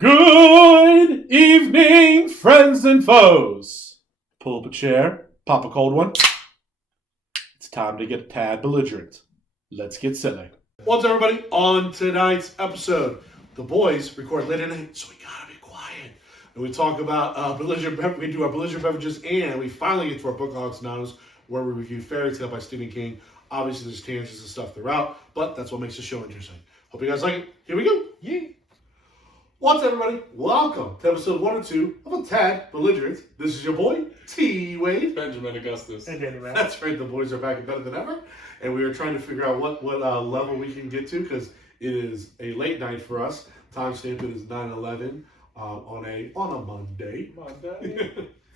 Good evening, friends and foes. Pull up a chair, pop a cold one. It's time to get a tad belligerent. Let's get silly. What's up, everybody? On tonight's episode, the boys record late at night, so we gotta be quiet. And we talk about we do our belligerent beverages, and we finally get to our Book-A-Holics Anonymous, where we review Fairy Tale by Stephen King. Obviously, there's tangents and stuff throughout, but that's what makes the show interesting. Hope you guys like it. Here we go. Yay! What's up, everybody? Welcome to episode 1 or 2 of A Tad Belligerent. This is your boy, T-Wade. Benjamin Augustus. And Danny, man. That's right, the boys are back and better than ever. And we are trying to figure out what level we can get to, because it is a late night for us. Timestamp it is 9/11 on a Monday.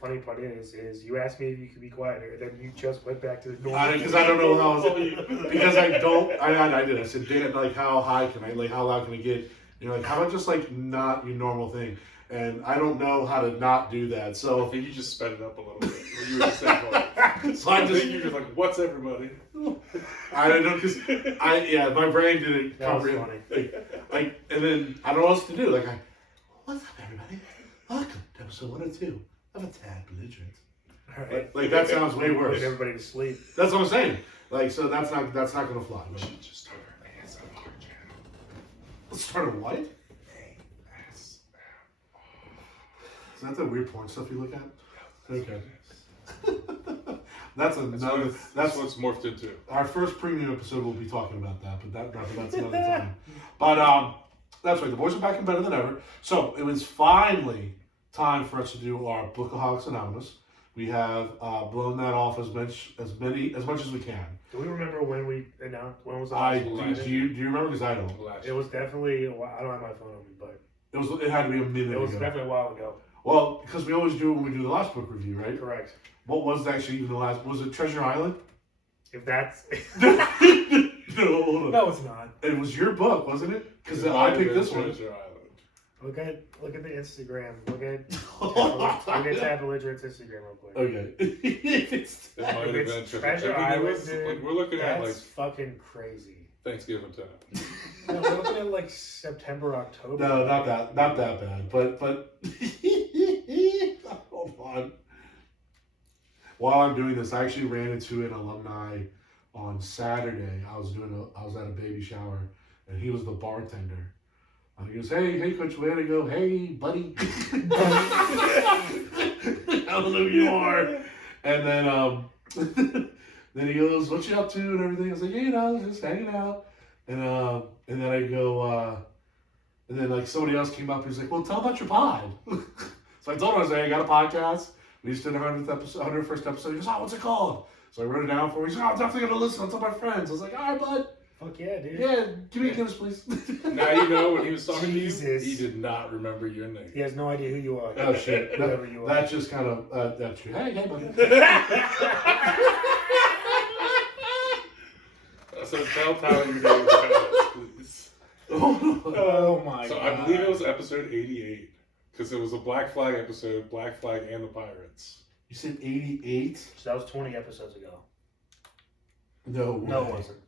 Funny part is you asked me if you could be quieter, then you just went back to the normal. Because I don't know how. Because I don't. I did. I said, Dan, like, how high can I? Like, how loud can I get? You're like, how about just like not your normal thing? And I don't know how to not do that. So I think you just sped it up a little bit. You were just saying, so I just, you're just like, what's everybody? I don't know, because my brain didn't That was comprehend. funny. Like, and then I don't know what else to do. Like, what's up, everybody? Welcome to episode 1 or 2 of A Tad Belligerent. All right. Like that sounds way worse. Put everybody to sleep. That's what I'm saying. Like, so that's not gonna fly. We should just start our ASMR channel. Let's start a what? ASMR. Is that the weird porn stuff you look at? Okay. That's what's morphed into. Our first premium episode. We'll be talking about that, but that's another time. But that's right. The boys are back and better than ever. So it was finally time for us to do our Book-A-Holics Anonymous. We have blown that off as much as we can. Do we remember when we announced? When was the I last one? do. You remember? Because I don't. It was definitely a while. I don't have my phone on me, but It had to be a minute it was ago. definitely a while ago. Well, because we always do it when we do the last book review, right? Correct. What was actually even the last? Was it Treasure Island? If that's No, hold on. no, it's not. It was your book, wasn't it? Because I picked this one. Treasure Island. Look at the Instagram. Look at Tad Belligerent's Instagram real quick. Okay. It might have It's been Treasure Island, dude. Like, we're looking at That's like fucking crazy. Thanksgiving time. No, we're looking at like September, October. No, not that bad. But hold on. While I'm doing this, I actually ran into an alumni on Saturday. I was at a baby shower, and he was the bartender. He goes, hey, Coach, way to go. Hey, buddy. I don't know who you are. And then then he goes, what you up to and everything. I was like, just hanging out. And then I go, and then like somebody else came up. He's like, well, tell about your pod. So I told him, I got a podcast. We just did 101st episode. He goes, what's it called? So I wrote it down for him. He's like, I'm definitely going to listen. I'll tell my friends. I was like, all right, bud. Fuck yeah, dude. Yeah, give me a Guinness, please. Now you know when he was talking Jesus. to you, he did not remember your name. He has no idea who you are. Oh, shit. Whoever you are. That just kind of, that's true. Hey, buddy. So tell Tyler your name, please. Oh my So god. I believe it was episode 88. Because it was a Black Flag episode, Black Flag and the Pirates. You said 88? So that was 20 episodes ago. No way. No, it wasn't.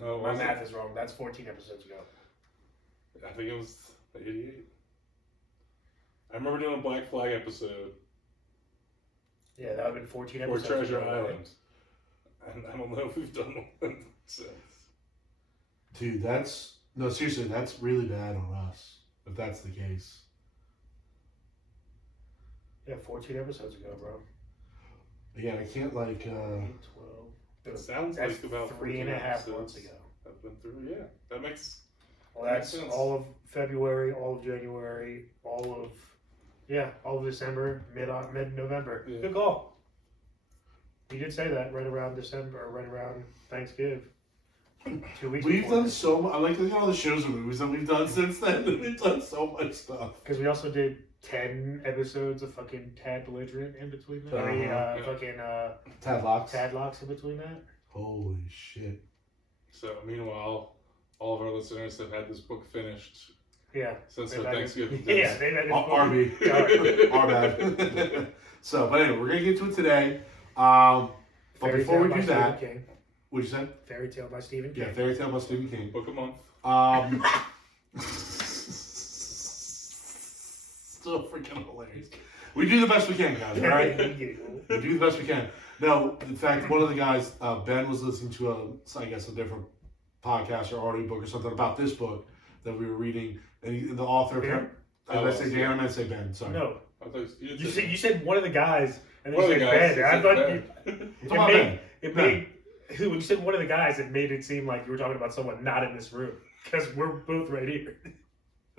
No, it my wasn't. math is wrong. That's 14 episodes ago. I think it was 88. I remember doing a Black Flag episode Yeah, that would have been 14 for episodes Treasure ago. Island. And I don't know if we've done one since. Dude, seriously, that's really bad on us, if that's the case. Yeah, 14 episodes ago, bro. Yeah, I can't 8, 12. It sounds That's like about 3.5 episodes months ago. I've been through, yeah. That makes Well, that's makes sense. all of February, all of January, all of December, mid-November. Yeah. Good call. You did say that right around December, or right around Thanksgiving. 2 weeks We've before. done so much. I like looking at all the shows and movies that we've done since then. We've done so much stuff. Because we also did 10 episodes of fucking Tad Belligerent in between that. I mean, Yeah. fucking Tadlocks. Tadlocks in between that. Holy shit. So meanwhile, all of our listeners have had this book finished Yeah. since They've their had Thanksgiving Yeah, dinner. they've had this RB. Our bad. So, but anyway, we're going to get to it today. But Fairy before Tale we by do that, Stephen King. what'd you say? Fairy Tale by Stephen King. Yeah, Fairy Tale by Stephen King. Book a month. still freaking hilarious. We do the best we can, guys, all right? We do the best we can. No, in fact, one of the guys, Ben, was listening to a different podcast or audiobook or something about this book that we were reading, and the author. Ben? Did I say Dan? I meant to say Ben. Sorry. No. I thought You said one of the guys, and then One you of the said guys. Ben. I thought Ben. when you said one of the guys, it made it seem like you were talking about someone not in this room because we're both right here.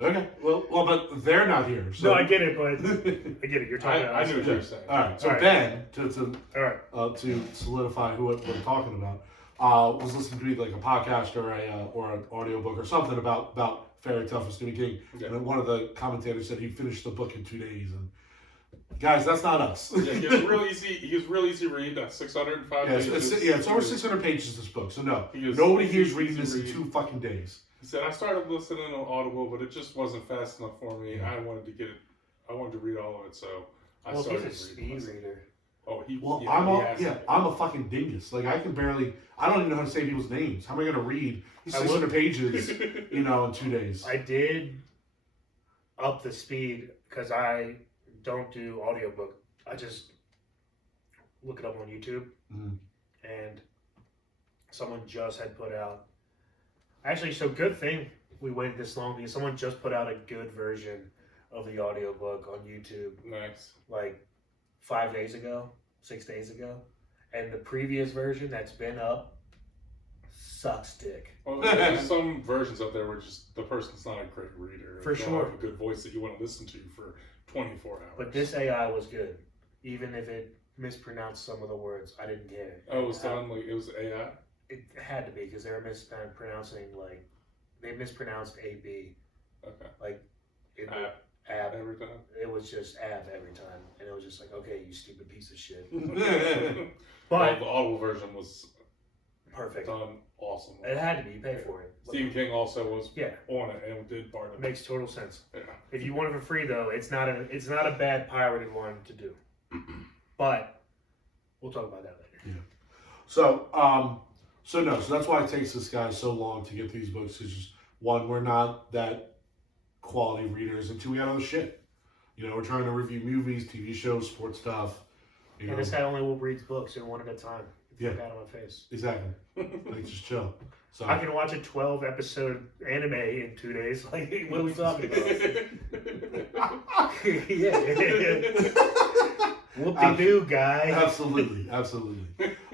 Okay. Well, but they're not here. So. No, I get it, but I get it. You're talking about. I knew what you were saying. All right. So All right. Ben, All right. to solidify what we're talking about, was listening to either like a podcast or an audiobook or something about Fairy Tale from Stephen King. Yeah. And one of the commentators said he finished the book in 2 days. And guys, that's not us. Yeah, he was real easy. He was real easy to read. That's 605 pages. It's over 600 pages. This book. So no, He was nobody easy- here is reading easy this in read. 2 fucking days. He said, I started listening on Audible, but it just wasn't fast enough for me. Yeah. I wanted to get it. I wanted to read all of it, so I Well, started he's a reading. speed reader. Oh, he. Well, yeah, I'm a fucking dingus. Like I don't even know how to say people's names. How am I gonna read I 600 will- pages, in 2 days? I did up the speed because I don't do audiobook. I just look it up on YouTube, and someone just had put out. Actually, so good thing we waited this long because someone just put out a good version of the audiobook on YouTube Nice. like 5 days ago, 6 days ago, and the previous version that's been up sucks dick. Well, there's some versions up there where just the person's not a great reader. For They don't sure. have a good voice that you want to listen to for 24 hours. But this AI was good, even if it mispronounced some of the words. I didn't care. Oh, it was done like it was AI. It had to be because they were mispronouncing they mispronounced AB Okay. ab. Every time. It was just ab every time, and it was just like, okay, you stupid piece of shit. Well, But the Audible version was perfect. done awesome. It had to be. You pay for it. Stephen King also was Yeah, on it and did part of it it. makes total sense. Yeah. If you want it for free, though, it's not a bad pirated one to do. But we'll talk about that later. So that's why it takes this guy so long to get these books. Is just one, we're not that quality readers, and two, we got other shit. We're trying to review movies, TV shows, sports stuff. And this guy only reads books and one at a time. Yeah. Fuck out of my face. Exactly. Like just chill. So I can watch a 12-episode anime in 2 days. Like, what are we talking about? Yeah. Whoop-de-doo, guy. Absolutely.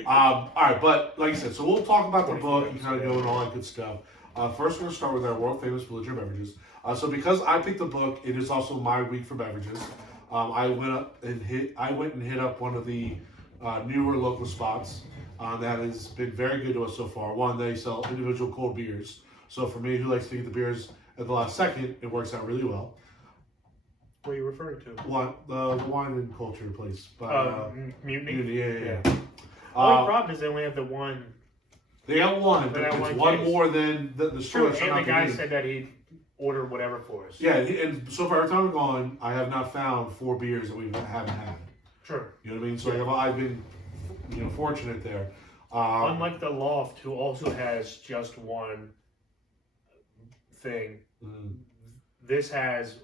All right, but like I said, so we'll talk about the book and kind of go and all that good stuff. First, we're going to start with our world famous Belligerent beverages. So because I picked the book, it is also my week for beverages. I went and hit up one of the newer local spots that has been very good to us so far. One, they sell individual cold beers. So for me, who likes to get the beers at the last second, it works out really well. What are you referring to? The wine and culture place. By, Mutiny? Yeah. The only problem is they only have the one. They got one, They but got it's one one case. more than the store. True, and the guy said that he'd order whatever for us. Yeah, and so far every time we've gone, I have not found 4 beers that we haven't had. Sure. You know what I mean? So I've been, fortunate there. Unlike the Loft, who also has just one thing, this has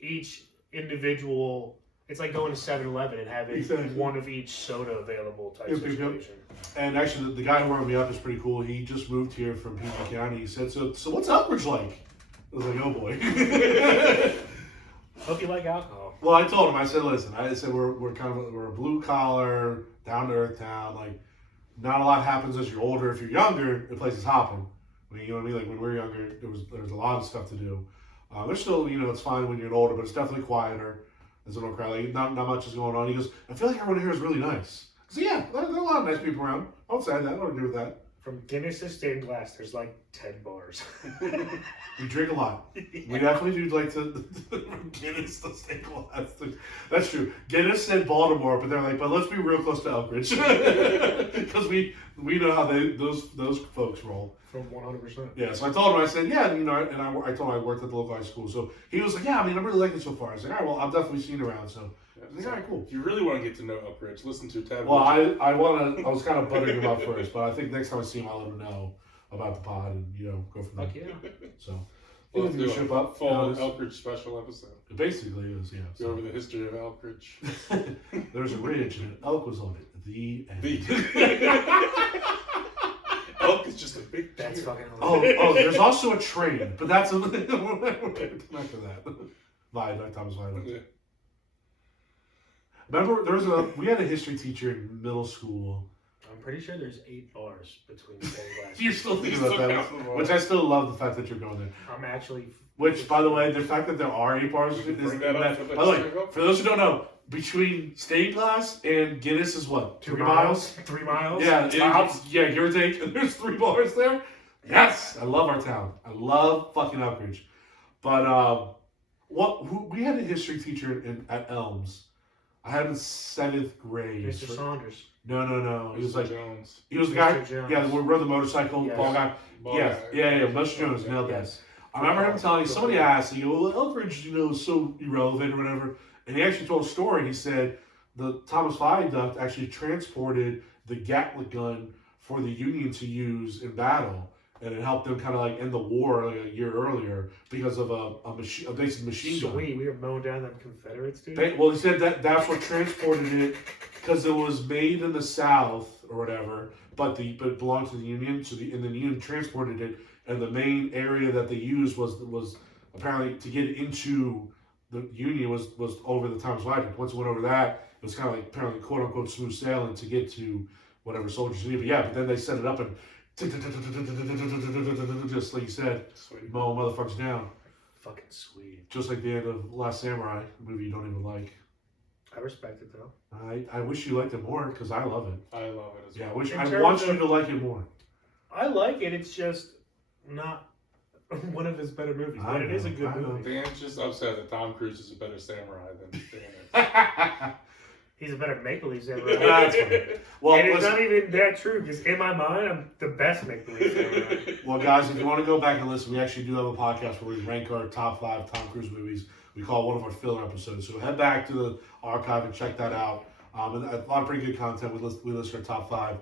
each individual. It's like going to 7-Eleven and having Exactly. one of each soda available type Yep. situation. And actually, the guy who warmed me up is pretty cool. He just moved here from PG County. He said, "So what's Elkridge like?" I was like, "Oh boy." Hope you like alcohol. Well, I told him. I said, "Listen, we're a blue collar, down to earth town. Like, not a lot happens as you're older. If you're younger, the place is hopping. I mean, you know what I mean? Like when we were younger, there was a lot of stuff to do. There's still, it's fine when you're older, but it's definitely quieter. There's a little crowd. Like, not much is going on." He goes, "I feel like everyone here is really nice." I said, "Yeah, there are a lot of nice people around. I would say that. I don't agree with that. From Guinness to stained glass, there's like 10 bars. We drink a lot. We definitely do like to Guinness to stay glass. That's true. Guinness said Baltimore, but they're like, but let's be real close to Elkridge because we know how those folks roll. From 100%. Yeah, so I told him, I said, yeah, and I told him I worked at the local high school. So he was like, yeah, I mean, I'm really liking it so far. I said, all right, well, I've definitely seen it around. So I was like, all right, cool. If you really want to get to know Elkridge, listen to Tab. Well, I was kind of buttering him up first, but I think next time I see him, I'll let him know about the pod and, go from there. Fuck yeah. So We'll We'll do ship a up. full Elkridge special episode. It basically is, yeah. Go over the history of Elkridge. There's a ridge and an elk was on it. The end. Elk is just a big That's deer. fucking hilarious. Oh, there's also a train, but that's a we'll come back to that. Viaduct, Thomas Viaduct. Yeah. Remember, we had a history teacher in middle school. I'm pretty sure there's 8 bars between the same glasses. You're still thinking Still about that, counts them all. which I still love the fact that you're going there. I'm actually. Which, by the way, the fact that there are 8 bars is You can bring that up for the by the way, history of for those who don't know, between stained glass and Guinness is what? 2 3 miles? 3 miles? Yeah, Tops? yeah, give or take. And there's 3 bars there. Yes, I love our town. I love fucking Elkridge. But we had a history teacher at Elms. I had in 7th grade. Mr. Saunders. No. He was like Jones. he was the Mr. guy. Jones. Yeah, we rode the motorcycle. Yes. Ball guy. Ball Yes, guy. yeah. Mr. Jones nailed that. Yes. I remember him telling somebody asked, you know, well, Elkridge, is so irrelevant or whatever. And he actually told a story. He said the Thomas Viaduct actually transported the Gatling gun for the Union to use in battle. And it helped them kind of like end the war like a year earlier because of a basic machine gun. Sweet, we were mowing down them Confederates, dude. Well, he said that's what transported it because it was made in the South or whatever, but it belonged to the Union. So the Union transported it, and the main area that they used was apparently to get into the Union was over the Thomas Viaduct. Once it went over that, it was kind of like apparently quote unquote smooth sailing to get to whatever soldiers needed. But yeah, but then they set it up and just like you said, Sweet. mow motherfuckers down. Fucking sweet. Just like the end of Last Samurai, a movie you don't even like. I respect it though. I wish you liked it more because I love it. I love it as Yeah, well. I want you to like it more. I like it. It's just not one of his better movies, but it is a good movie. Dan's just upset that Tom Cruise is a better samurai than Dan He's a better make-believe samurai. That's funny. Well, and it's listen, not even that true because in my mind, I'm the best make-believe samurai. well, guys, if you want to go back and listen, we actually do have a podcast where we rank our top 5 Tom Cruise movies. We call it one of our filler episodes. So head back to the archive and check that out. And a lot of pretty good content. We list our top 5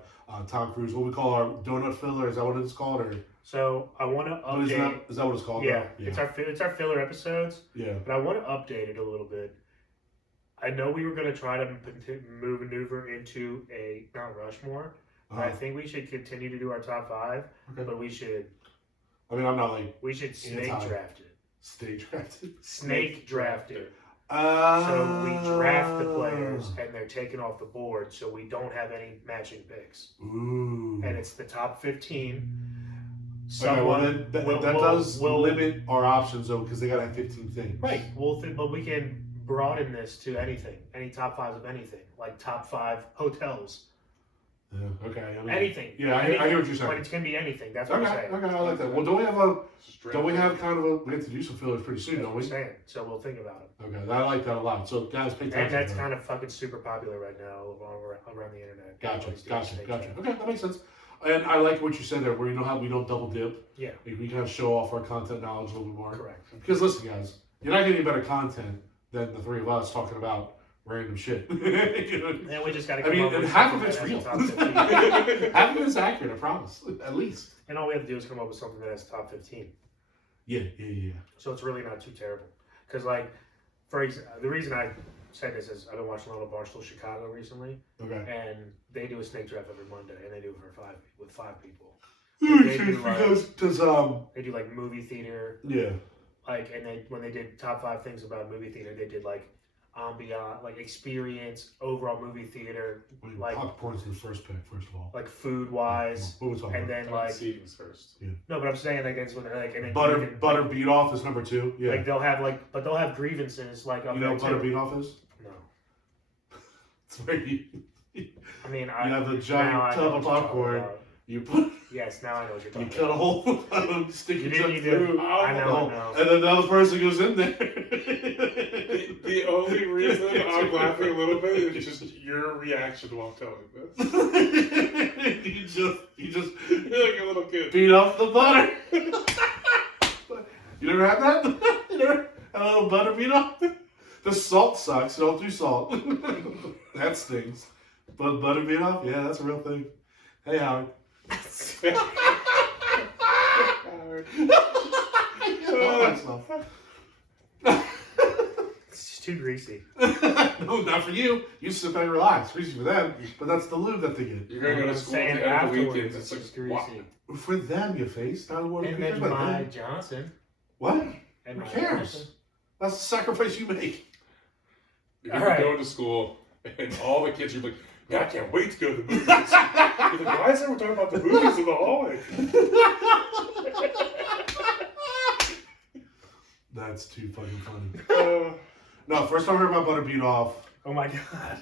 Tom Cruise. What we call our donut filler. Is that what it's called? Or So I want to update. is that what it's called? Yeah, though? it's our filler episodes, Yeah. but I want to update it a little bit. I know we were going to try to maneuver into a Mount Rushmore. Uh-huh. I think we should continue to do our top 5, Okay. but we should I'm not like snake Anti. draft it. stage drafted. Snake draft it. So we draft the players Ah. and they're taken off the board, so we don't have any matching picks. Ooh. And it's the top 15. Okay, well, that does will limit our options though, because they gotta have 15 things. Right. But we can broaden this to anything, any top 5s of anything, like top 5 hotels, Yeah, okay. I mean, anything. Yeah, I hear what you're saying. But it can be anything. That's what I'm Okay, saying. okay, I like that. Well, don't we have kind of we have to do some fillers pretty soon, That's don't what we? I'm saying. So we'll think about it. Okay, I like that a lot. So guys, pay attention. And that's to that. kind of fucking super popular right now around the internet. Gotcha. Everybody's doing snake Okay, draft. that makes sense. And I like what you said there, where you know how we don't double dip. Yeah. We kind of show off our content knowledge a little bit more. Correct. Because listen, guys, you're not getting any better content than the 3 of us talking about random shit. And we just got to I come mean, up and with half of something it's that real. has a top 15. Half of it's accurate, I promise. At least. And all we have to do is come up with something that has top 15. Yeah. So it's really not too terrible. Because, like, the reason I said this is I've been watching a lot of Barstool Chicago recently, Okay. and they do a snake draft every Monday, and they do it with 5 people. They do, Because They do like movie theater, yeah. like, and when they did top 5 things about movie theater, they did like ambient, like experience, overall movie theater, Wait, like popcorn's the first pick, first of all. like food wise, What are we talking and about? then like seedings first. no, but I'm saying like it's when they're like and then Butter beat off is number 2. Yeah. like they'll have grievances like up You know there what butter too. beat off is? No, It's where you I mean you have a giant tub of popcorn. You put Yes, now I know what you're you talking cut a hole, stick You your did, tongue you did. through, I know. and then the other person goes in there. The only reason I'm laughing a little bit is just your reaction while telling this. you just You're like a little kid. beat off the butter. You never had that? You never had a little butter beat off? The salt sucks. Don't do salt. That stings. But butter beat off? Yeah, that's a real thing. Hey, Howard. All that stuff. It's just too greasy. No, not for you. You sit back and relax. Greasy for them, but that's the lube that they get. You're going to go to school at the end of the weekend. It's just like, greasy. wow. For them, you face. Not what And then my Johnson. What? And Who my cares? Johnson. That's the sacrifice you make. You're All right. going to school, and all the kids are like, "Yeah, I can't wait to go to the movies." You're like, why is everyone talking about the movies in the hallway? That's too fucking funny. No, first time I heard about Butter Beat Off. Oh my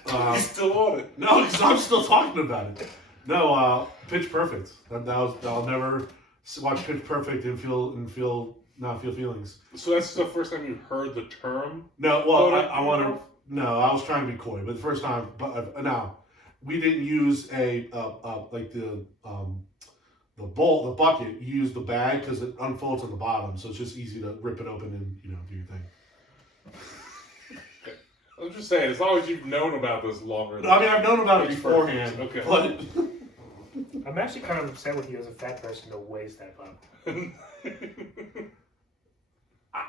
god. He's still on it. No, because I'm still talking about it. No, Pitch Perfect. I'll never watch Pitch Perfect and not feel feelings. So that's the first time you've heard the term? No, well, Butter I Beat want to. Off? No, I was trying to be coy, but the first time, but now we didn't use like the bowl, the bucket. You use the bag because it unfolds on the bottom, so it's just easy to rip it open and do your thing. I'm just saying, as long as you've known about this longer. I mean, I've known about it Pitch beforehand, Perfect. but I'm actually kind of upset with you as a fat person to waste that pop.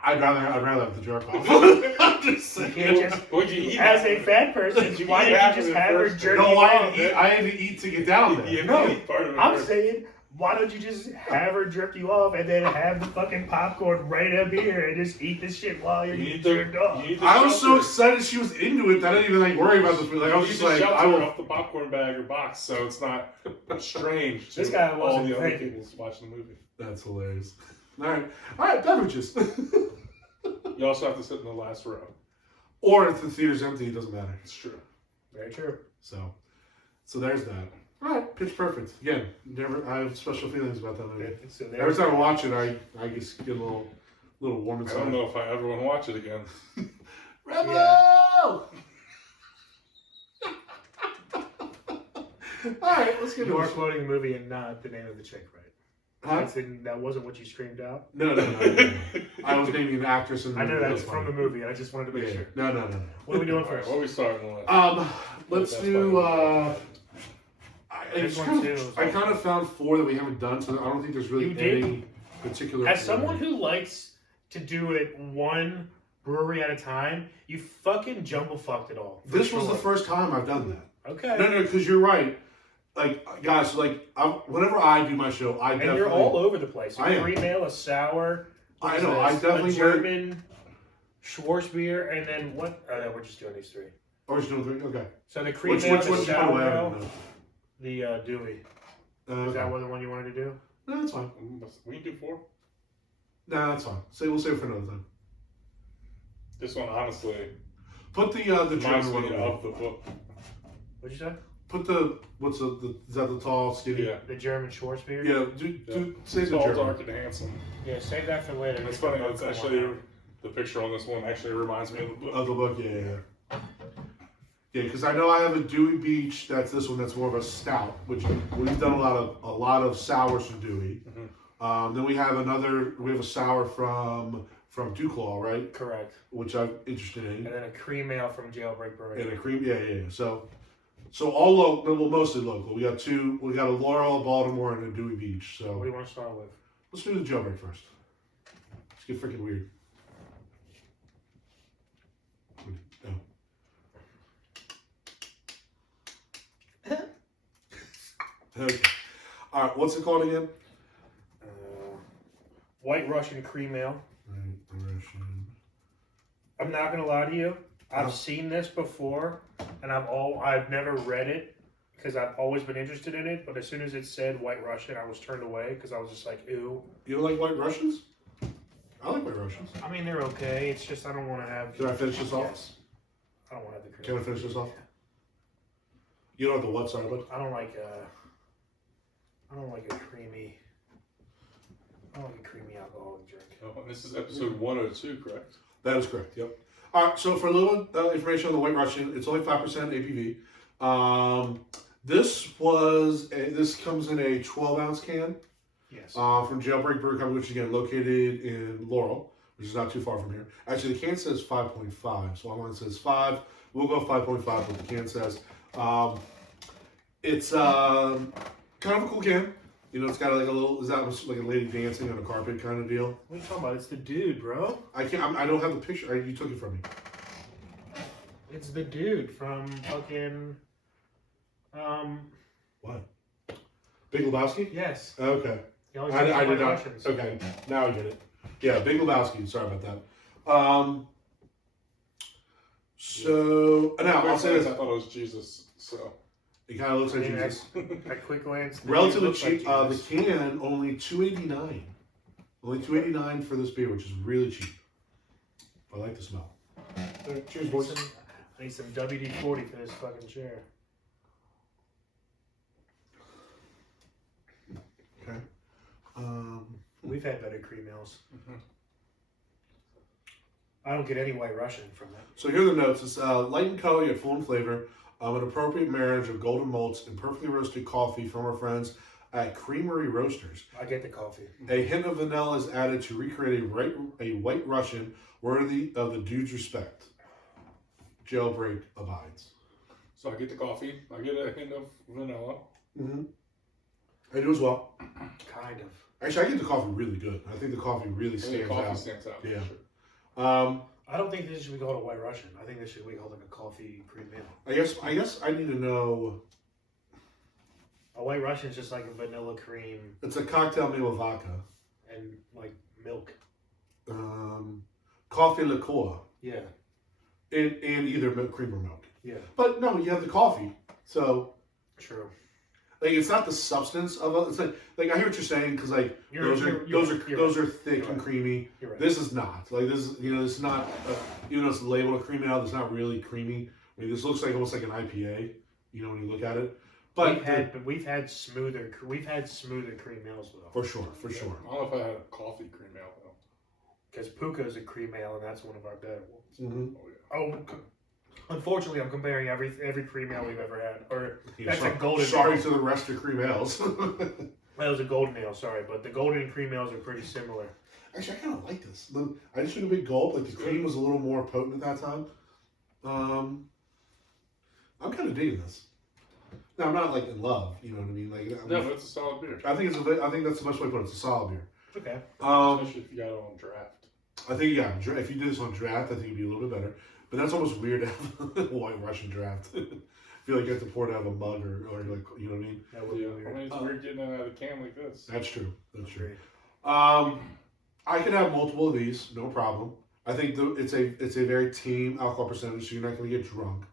I'd rather have the jerk off. I'm just You saying. can't just, Would you eat as a half fat person, Did you why eat didn't half you of just it have her first? jerk No, you I off? had to eat to get down there. You No, eat part of it I'm first. saying, why don't you just have her jerk you off and then have the fucking popcorn right up here and just eat this shit while you're You getting need the- jerked off? you need the I was so shelter. excited she was into it that I didn't even worry about this. Like I was You just need the like, I shelter will. off the popcorn bag or box, so it's not strange to This guy all wasn't the other thinking. people watching the movie. That's hilarious. All right, beverages. You also have to sit in the last row. Or if the theater's empty, it doesn't matter. It's true. Very true. So there's that. All right, Pitch Perfect. Again, I have special feelings about that movie. So Every time I watch it, I just get a little warm I inside. don't know if I ever want to watch it again. Rebel! All right, let's get You are into it. quoting the movie and not the name of the chick, right? Huh? That wasn't what you screamed out? No. I was naming an actress in the I movie. know that's That's from the funny. movie. I just wanted to make Yeah. sure. No. What are we doing All right, first? what are we starting with? Let's That's do. fine. This one too. I kind of found 4 that we haven't done, so I don't think there's really You did? any particular. As someone who likes to do it one brewery at a time, you fucking jumble fucked it all. for This was the sure. first time I've done that. Okay. No, because you're right. Like, guys, whenever I do my show, I And definitely. you're all over the place. A I am. cream ale, a sour. I what know. is I this? definitely A German Schwarzbier, and then what? We're just doing these 3. Original drink. Okay. So the cream Which ale, one the did you put sour away? I ale, don't know. the Dewey. Is Okay. that the one you wanted to do? No, that's fine. We can do 4. Nah, that's fine. We'll save it for another time. This one, honestly, Put the reminds German one me away. of the book. What'd you say? Put is that the tall, skinny? Yeah. The German Schwarzbier? Yeah, save the Tall, German. dark, and handsome. Yeah, save that for later. And it's funny, it's actually, the picture on this one actually reminds me of the book. Of the book, yeah. Yeah, because I know I have a Dewey Beach. That's this one. That's more of a stout, which we've done a lot of sours from Dewey. Mm-hmm. Then we have a sour from Duclaw, right? Correct. Which I'm interested in, And then a cream ale from Jailbreak Brewery. and a cream. Yeah. So all local, well, mostly local. We got 2. We got a Laurel, Baltimore, and a Dewey Beach. What do So you want to start with? let's do the jailbreak first. Let's get freaking weird. Okay. All right. What's it called again? White Russian cream ale. Russian. I'm not gonna lie to you. I've Uh-huh. seen this before, and I've never read it because I've always been interested in it. But as soon as it said White Russian, I was turned away because I was just like, ew. You don't like White Russians? I like White Russians. I mean, they're okay. It's just I don't want to have. Can I finish this off? Yes. I don't want to have the cream. Can I finish this off? You don't have the what, sorry, bud? I don't like a creamy. I don't like a creamy alcoholic drink. Oh, and this is episode 102, correct? That is correct, yep. All right, so for a little information on the White Russian, it's only 5% ABV. This comes in a 12-ounce can Yes. from Jailbreak Brew Company, which is again located in Laurel, which is not too far from here. Actually, the can says 5.5, so online says 5. We'll go 5.5, but the can says. It's kind of a cool can. You know, it's got like a little. Is that like a lady dancing on a carpet kind of deal? What are you talking about? It's the dude, bro. I can't. I don't have the picture. You took it from me. It's the dude from fucking. What? Big Lebowski? Yes. Okay. He always I talks did about not. Russians. Okay, now I get it. Yeah, Big Lebowski. Sorry about that. So now I'll say this. I thought it was Jesus. So It kind of looks like I mean, Jesus. At quick glance, the dude Relatively looks like cheap. The Jesus. can only $2.89. Only $2.89 for this beer, which is really cheap. I like the smell. Cheers, boys. I need some WD-40 for this fucking chair. Okay. We've had better cream ales. I don't get any White Russian from that. So here are the notes. It's light and color yet full in flavor. An appropriate marriage of golden malts and perfectly roasted coffee from our friends at Creamery Roasters. I get the coffee. A hint of vanilla is added to recreate a White Russian worthy of the dude's respect. Jailbreak abides. I get the coffee. I get a hint of vanilla. Mm-hmm. I do as well. Kind of. Actually, I get the coffee really good. I think the coffee really I think stands the coffee out. stands out. Yeah. For sure. I don't think this should be called a White Russian. I think this should be called like a coffee cream ale. I guess I need to know. A White Russian is just like a vanilla cream It's a cocktail made with vodka, and like milk. coffee liqueur, Yeah. and either milk, cream or milk. Yeah. But no, you have the coffee, so True. like it's not the substance of it. It's like I hear what you're saying because like those are thick and creamy. You're right. This is not like this. This is not even though it's labeled a cream ale. It's not really creamy. I mean, this looks like almost like an IPA. When you look at it. But we've had smoother cream ales though. for sure. I don't know if I had a coffee cream ale though. Because Puka is a cream ale and that's one of our better ones. Mm-hmm. Oh yeah. Oh, unfortunately, I'm comparing every cream ale we've ever had. Or that's sorry, a golden. Sorry ale. to the rest of cream ales. That was a golden ale, sorry, but the golden cream ales are pretty similar. Actually, I kind of like this. I just took a big gulp. Like the cream was a little more potent at that time. I'm kind of digging this. Now I'm not like in love. You know what I mean? Like No, but it's a solid beer. I think that's the best way to put it. It's a solid beer. Okay. Especially if you got it on draft. I think if you did this on draft, I think it'd be a little bit better. But that's almost weird to have a White Russian draft. I feel like you have to pour it out of a mug or like you know what I mean. That would be Yeah. weird. I mean, it's weird getting it out of a can like this. That's true. That's true. Great. I could have multiple of these, no problem. I think it's a very tame alcohol percentage, so you're not going to get drunk.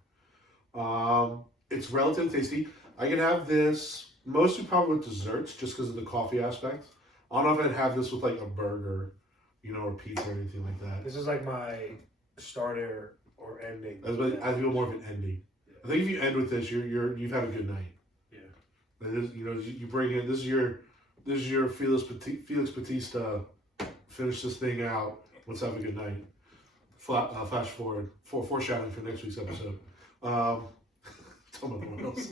It's relatively tasty. I could have this mostly probably with desserts, just because of the coffee aspect. I don't know if I'd have this with like a burger, or pizza or anything like that. This is like my starter or ending. I feel more of an ending. I think if you end with this, you've had a good night. Yeah. That is, you bring in this is your Felix Batista. Finish this thing out. Let's have a good night. Flash forward. Foreshadowing for next week's episode. Tell no one else.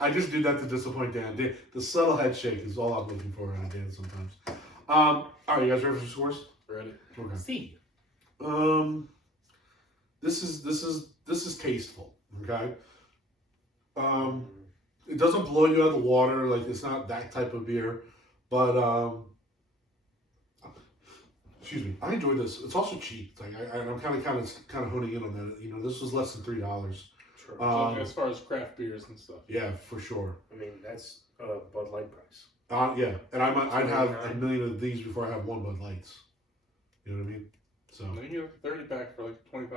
I just do that to disappoint Dan. The subtle head shake is all I'm looking for out of Dan sometimes. All right, you guys ready for scores? Ready? Okay. See. This is tasteful. Okay. It doesn't blow you out of the water. Like it's not that type of beer, but excuse me. I enjoyed this. It's also cheap. Like I'm kind of honing in on that. This was less than $3. Sure. As far as craft beers and stuff. Yeah, for sure. I mean, that's Bud Light price. Yeah, and I'd have a million of these before I have one Bud Lights. You know what I mean? So Then you get a 30-pack for like $25.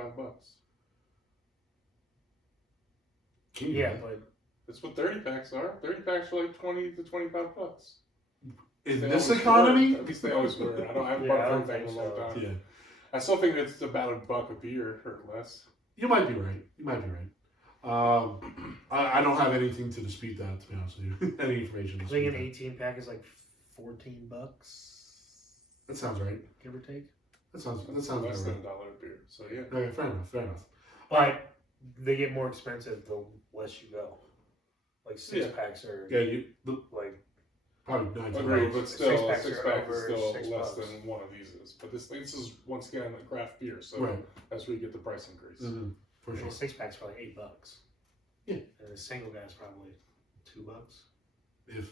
can you do Yeah, that? but That's what 30-packs are. 30-packs are like $20 to $25. In They this always economy? were. At least they always were. I haven't Yeah, I bought a don't 30-pack in a think long so. time. Yeah, I still think it's about $1 a beer or less. you might be right. I don't have anything to dispute that, to be honest with you. Any information. to I think an dispute 18-pack is like $14, that sounds right. give or take. That sounds Less about than right. $1 a beer. So yeah. Okay, fair enough. But they get more expensive the less you go. Like Yeah. 6-packs are Yeah, like probably 19. Agreed, but still, Six-packs are six-pack is over still $6. less than one of these is. But this is once again a craft beer, so Right. that's where you get the price increase. Mm-hmm. For I sure. mean, 6-packs for like $8. Yeah. And a single guy's probably $2. Ish.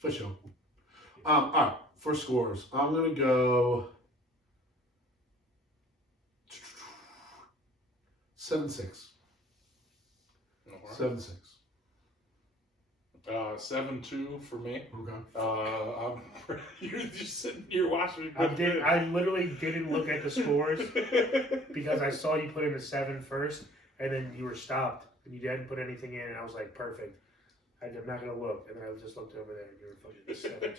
For sure. All right, for scores, I'm gonna go 7-6. 7-6. 7-2 for me. Okay. You're just sitting here watching me. I literally didn't look at the scores because I saw you put in a 7 first, and then you were stopped, and you didn't put anything in, and I was like, perfect. I'm not gonna look, and then I just looked over there, and you were fucking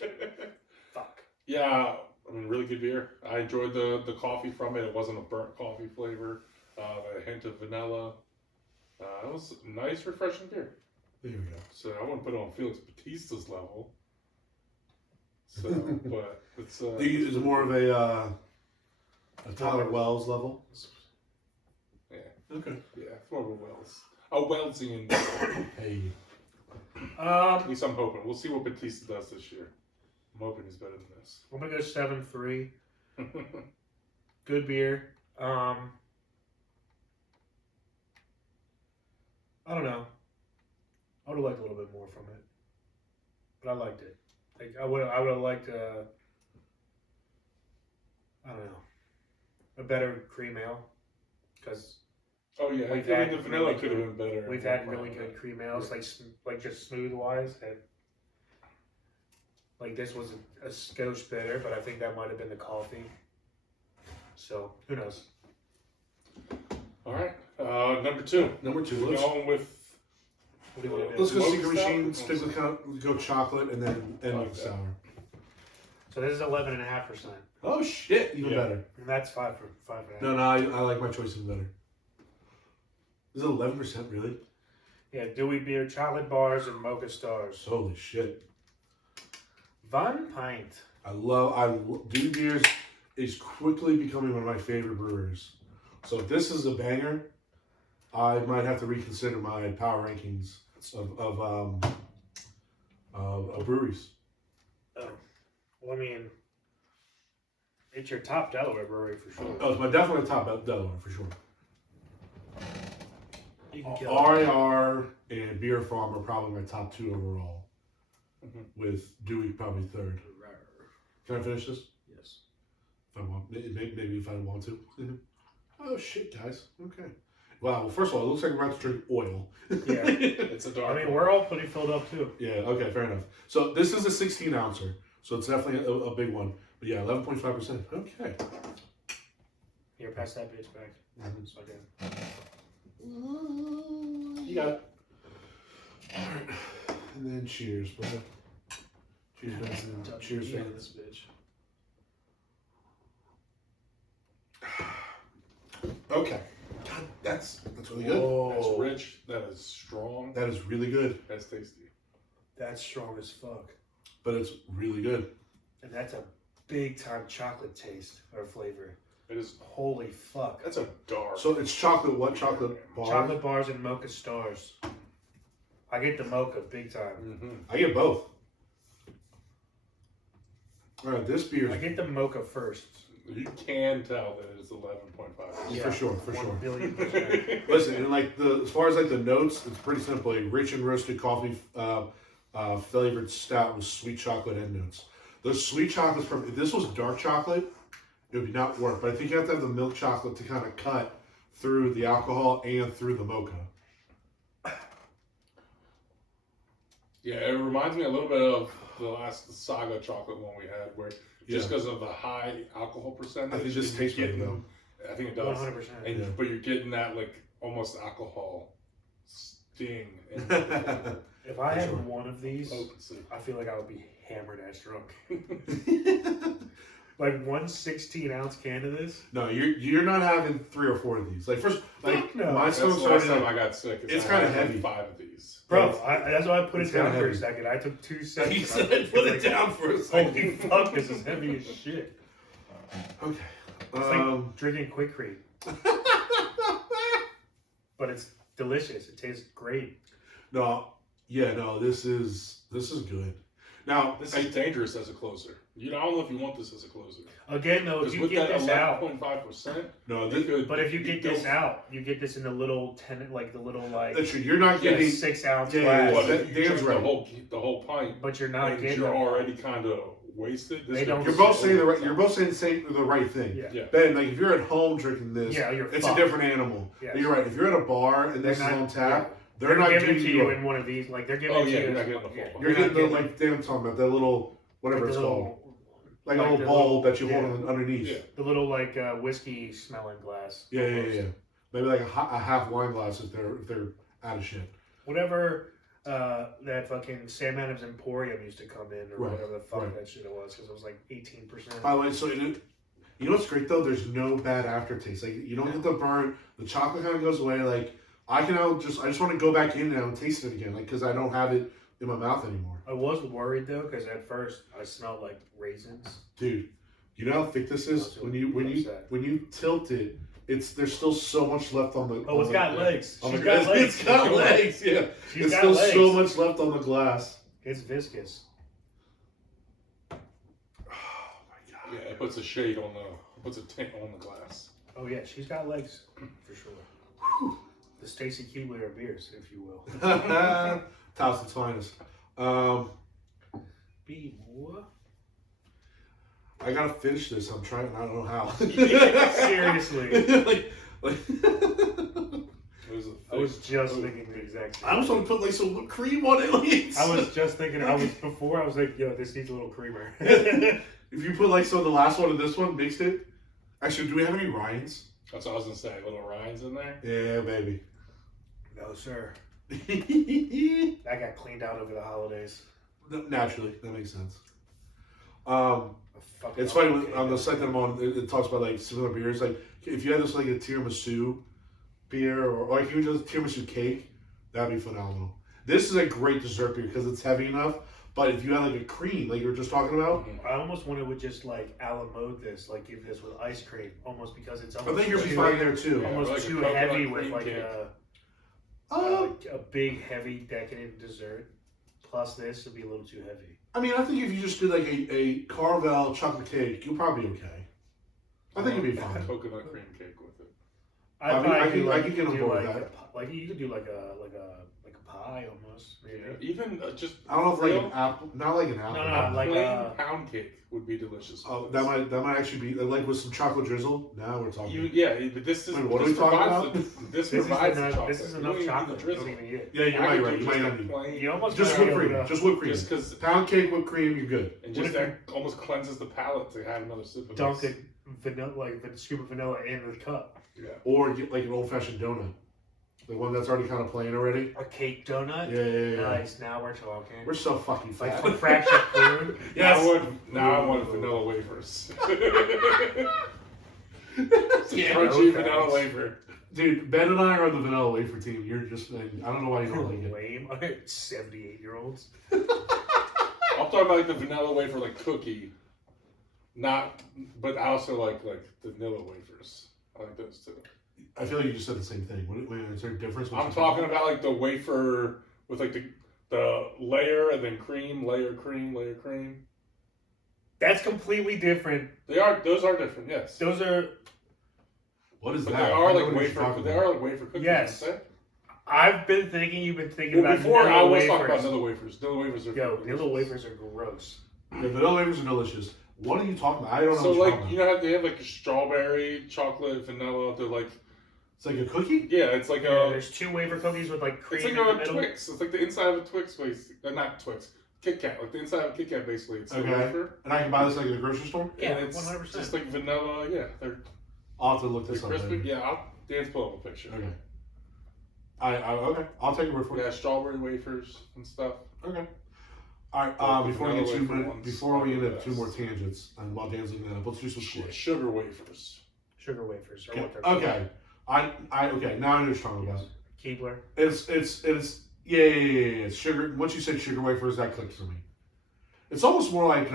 7-2. Fuck. Yeah, I mean, really good beer. I enjoyed the coffee from it. It wasn't a burnt coffee flavor. A hint of vanilla. It was a nice, refreshing beer. There we go. So I wouldn't put it on Felix Batista's level. So, but it's Is it more of a Tyler Wells level? Yeah. Okay. Yeah, it's more of a Wellsian. Hey. At least I'm hoping. We'll see what Batista does this year. I'm hoping he's better than this. I'm gonna go 7-3. Good beer. I don't know. I would have liked a little bit more from it, but I liked it. Like I would have liked I don't know, a better cream ale, because Oh yeah, We've I had think the vanilla really could have been better. we've had really good cream ales, like just smooth wise, and like this was a Scotch bitter, but I think that might have been the coffee. So who knows? All right, number 2. Number 2. We're going with. What do you want to Let's do? go Smoke Secret stout? Machine. Stick with go chocolate and then end with sour. So this is 11.5%, Oh shit! Even Yeah. better. and that's 5.5. No, I like my choice even better. Is it 11% really? Yeah, Dewey beer, chocolate bars, and mocha stars. Holy shit! One pint. Dewey Beers is quickly becoming one of my favorite brewers. So if this is a banger, I might have to reconsider my power rankings of breweries. Oh, well, I mean, it's your top Delaware brewery for sure. Oh, it's my definitely top Delaware for sure. You can kill it. RAR and Beer Farm are probably my top 2 overall, with Dewey probably 3rd. Can I finish this? Yes. If I want, maybe if I want to. Oh shit, guys. Okay. Wow. Well, first of all, it looks like we're about to drink oil. Yeah. It's a I dark. mean, we're all pretty filled up too. Yeah. Okay. Fair enough. So this is a 16 ouncer, so it's definitely a big one. But yeah, 11.5%. Okay. Here, pass that bitch back. So I can. You got it. All right. And then cheers, bro. Cheers, Benson. Cheers, Yeah, fans. this bitch. Okay. God, that's really good. That's rich. That is strong. That is really good. That's tasty. That's strong as fuck. But it's really good. And that's a big time chocolate taste or flavor. It is. Holy fuck. That's a dark. So it's chocolate. What chocolate bar? Chocolate bars and mocha stars. I get the mocha big time. I get both. All right, this beer. I get the mocha first. You can tell that it's 11.5. For sure. 1 billion%. Listen, and like as far as like the notes, it's pretty simple. A rich and roasted coffee flavored stout with sweet chocolate end notes. Those sweet chocolates from if this was dark chocolate, it would not work. But I think you have to have the milk chocolate to kind of cut through the alcohol and through the mocha. Yeah, it reminds me a little bit of the last Saga chocolate one we had, where just because of the high alcohol percentage, I think this tastes better though. I think it does. 100%. And, Yeah. But you're getting that like almost alcohol sting and If I had Sure. one of these, potency. I feel like I would be hammered ass drunk. Like 1 16-ounce can of this? No, you're not having 3 or 4 of these. Like first, like Fuck no. my That's the stomach's last already time I got sick. it's I kinda had, like, heavy. 5 of these. Bro, that's why I put it's it down kinda for a heavy. second. I took 2 seconds. He and said, I was "Put it like, down for a Holy second." fuck, this is heavy as shit. Okay. It's like drinking Quick Cream. But it's delicious. It tastes great. No, yeah, no, this is good. Now, This is dangerous as a closer. I don't know if you want this as a closer. Again, though, if Because you with get that this out, 11.5%, no, but if you get this out, you get this in the little that's true. You're not getting 6-ounce Yeah, glass. but that- if you Dan's drink right. the whole pint, But you're not and getting. you're that. already kind of wasted. They don't- You're both saying the right. You're both saying the right thing. Yeah. Yeah. Ben, like if you're at home drinking this, Yeah, you're it's fucked. a different animal. Yes. But you're right. If you're at a bar and this is They're not- on tap, They're they're not giving it giving to you in one of these. Like they're giving Oh, it to yeah, you. you're not getting the full one. You're getting the like Dan talking about that little whatever like it's the called, little, like a like little the bowl little- that you yeah. hold underneath. Yeah. Yeah, the little like whiskey smelling glass. yeah, almost. yeah. Maybe like a half wine glass if they're out of shit. Whatever that fucking Sam Adams Emporium used to come in, or Right, whatever the fuck right. that shit was, because it was like 18%. By the way, so you know what's great though? There's no bad aftertaste. Like you don't get the burn. The chocolate kind of goes away. Like I just want to go back in now and taste it again. Like because I don't have it in my mouth anymore. I was worried though, because at first I smelled like raisins. Dude, you know how thick this is? When you tilt it, there's still so much left on the. Oh, it's got legs. On She's the, got legs. It's got legs. Yeah, She's there's got still legs. so much left on the glass. It's viscous. Oh my god. Yeah, it puts a shade on it puts a tint on the glass. Oh yeah, she's got legs for sure. The Stacy Kubler of beers, if you will. Towson's finest. Be what? I gotta finish this. I'm trying. I don't know how. Seriously. like It was I was just thinking the exact same. I almost want to put like some whipped cream on it. Like, I was just thinking. I was like, yo, this needs a little creamer. if you put like some of the last one and this one, mixed it. Actually, do we have any Ryans? That's what I was gonna say. Little Ryan's in there. Yeah, baby. No, sir. Naturally, That got cleaned out over the holidays. that makes sense. Fucking It's funny okay. on the site that I'm on. It talks about like similar beers. Like if you had this like a tiramisu beer or like even just tiramisu cake, that'd be phenomenal. This is a great dessert beer because it's heavy enough. But if you had like a cream, like you were just talking about, I almost wanted to just like a la mode this, like give this with ice cream, almost because it's I almost think you'll be too, fine there too. Yeah. almost like a too coconut heavy with cream like cake. a big heavy decadent dessert. Plus this would be a little too heavy. I mean, I think if you just did like a Carvel chocolate cake, you'll probably be okay. I think you'll be fine. Coconut cream cake with it. I mean, I could get on board with like that. like you could do like a pie almost. Maybe. Yeah, even just I don't know if like an apple, not like an apple. No, like plain pound cake would be delicious. Oh, with that this. might actually be like with some chocolate drizzle. Now we're talking. Yeah, but this is. Wait, what are this we talking provides about? This This is provides the enough. chocolate. This is You enough don't even need the chocolate. You drizzle. don't even need it. Yeah, you I might could be right. do You just might a not need. plain- You almost Just gotta whipped be able cream. to- Just whipped cream. Just because, Pound cake, whipped cream, you're good. and What just if that almost cleanses the palate to have another sip of dunk this. it vanilla, like a scoop of vanilla in the cup. Yeah. Or get like an old fashioned donut, the one that's already kind of plain already. A cake donut. Yeah. Nice. Now we're talking. We're so fucking Like fat. from fractured prune. Yes. Now I want vanilla wafers. Yeah, Crunchy no vanilla thanks. wafer. Dude, Ben and I are on the vanilla wafer team. You're just, I don't know why you don't like it. Lame. 78-year-olds. I'm talking about like the vanilla wafer, like cookie, not, but I also like the vanilla wafers. I like those too. I feel like you just said the same thing. Wait, is there a difference? I'm talking about like the wafer with like the layer and then cream, layer cream, layer cream. That's completely different. Those are different, yes. Those are. What is But that? they I are don't know like what you're wafer. talking They about. are like wafer cookies. Yes. aren't I've been thinking you've been they? thinking Well, about before I vanilla was wafers. talking about vanilla wafers. Vanilla wafers are Yo, delicious. vanilla wafers are gross. Yeah, vanilla wafers are delicious. What are you talking about? I don't know So what you're like talking you about. know how they have like strawberry, chocolate, vanilla. They're like It's like a cookie? yeah, it's like Yeah, a there's two wafer cookies with like cream it's like in the a middle. Twix. It's like the inside of a Twix, basically. Not Twix. Kit Kat. Like the inside of a Kit Kat, basically. It's Okay. the wafer. And I can buy this like at the grocery store? Yeah, and it's 100%. just like vanilla. Yeah, they're I'll have to look this up. crispy. later. Yeah, Dan's pull up a picture. Okay. Okay. I'll take your word for it. Yeah, strawberry wafers and stuff. Okay. All right. The Before we vanilla get wafer two ones before we are get the into two best. more tangents, and while Dan's looking that up, let's do some scores. Sugar wafers. Sugar wafers. Or Okay. what they're called. Okay. Okay. Now I know what you're talking about. Keebler. It's yeah. It's sugar. Once you said sugar wafers, that clicks for me. It's almost more like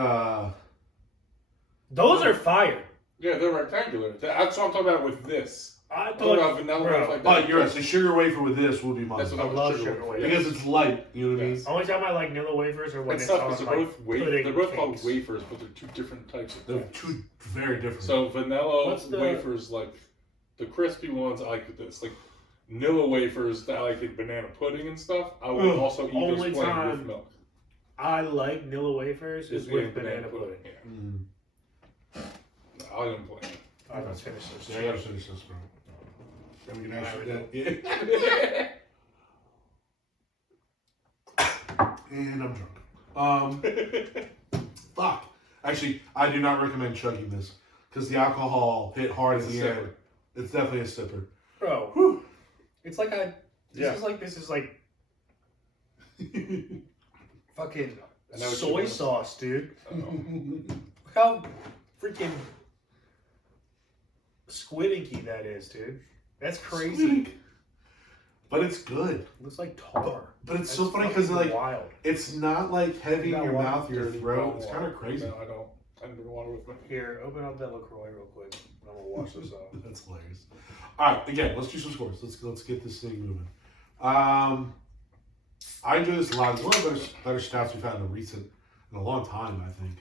Those are fire. Yeah, they're rectangular. That's what I'm talking about with this. I I'm talking thought about vanilla bro, loaf like that. But you're right. The sugar wafer with this would be mine. That's what I I love was sugar for. wafers. Because it's light, you know what I mean? Yes. only time I like Nilla wafers are when It's it's tough on because like they're pudding both called cakes. wafers, but they're two different types of They're things. two very different. So vanilla What's the- wafers, like the crispy ones, I like with this. Like Nilla wafers that I like in banana pudding and stuff. I would Ugh. also eat Only those plain time- with milk. I like Nilla wafers is Is with in banana pudding. Yeah. Mm. I like them plain. I don't finish this. Yeah, I gotta finish this, bro. Then we can actually Alright. yeah. And I'm drunk. Fuck. Actually, I do not recommend chugging this because the alcohol hit hard It's at a the sipper. end. It's definitely a sipper. Bro, Whew. it's like this Yeah. is like fucking I know what you soy want. sauce, dude. Oh. Look how freaking squid inky that is, dude. That's crazy. Squid. But it's good. Looks like tar. But it's That's so funny because fucking like wild. it's not like heavy in You your got mouth or your Dirty throat. brown It's water. kind of crazy. No, I don't. I didn't bring water with me. Here, open up that LaCroix real quick. I'm gonna wash this off. That's hilarious. All right, again, let's do some scores. Let's get this thing moving. I enjoy this a lot. It's one of the better stouts we've had in a long time. I think.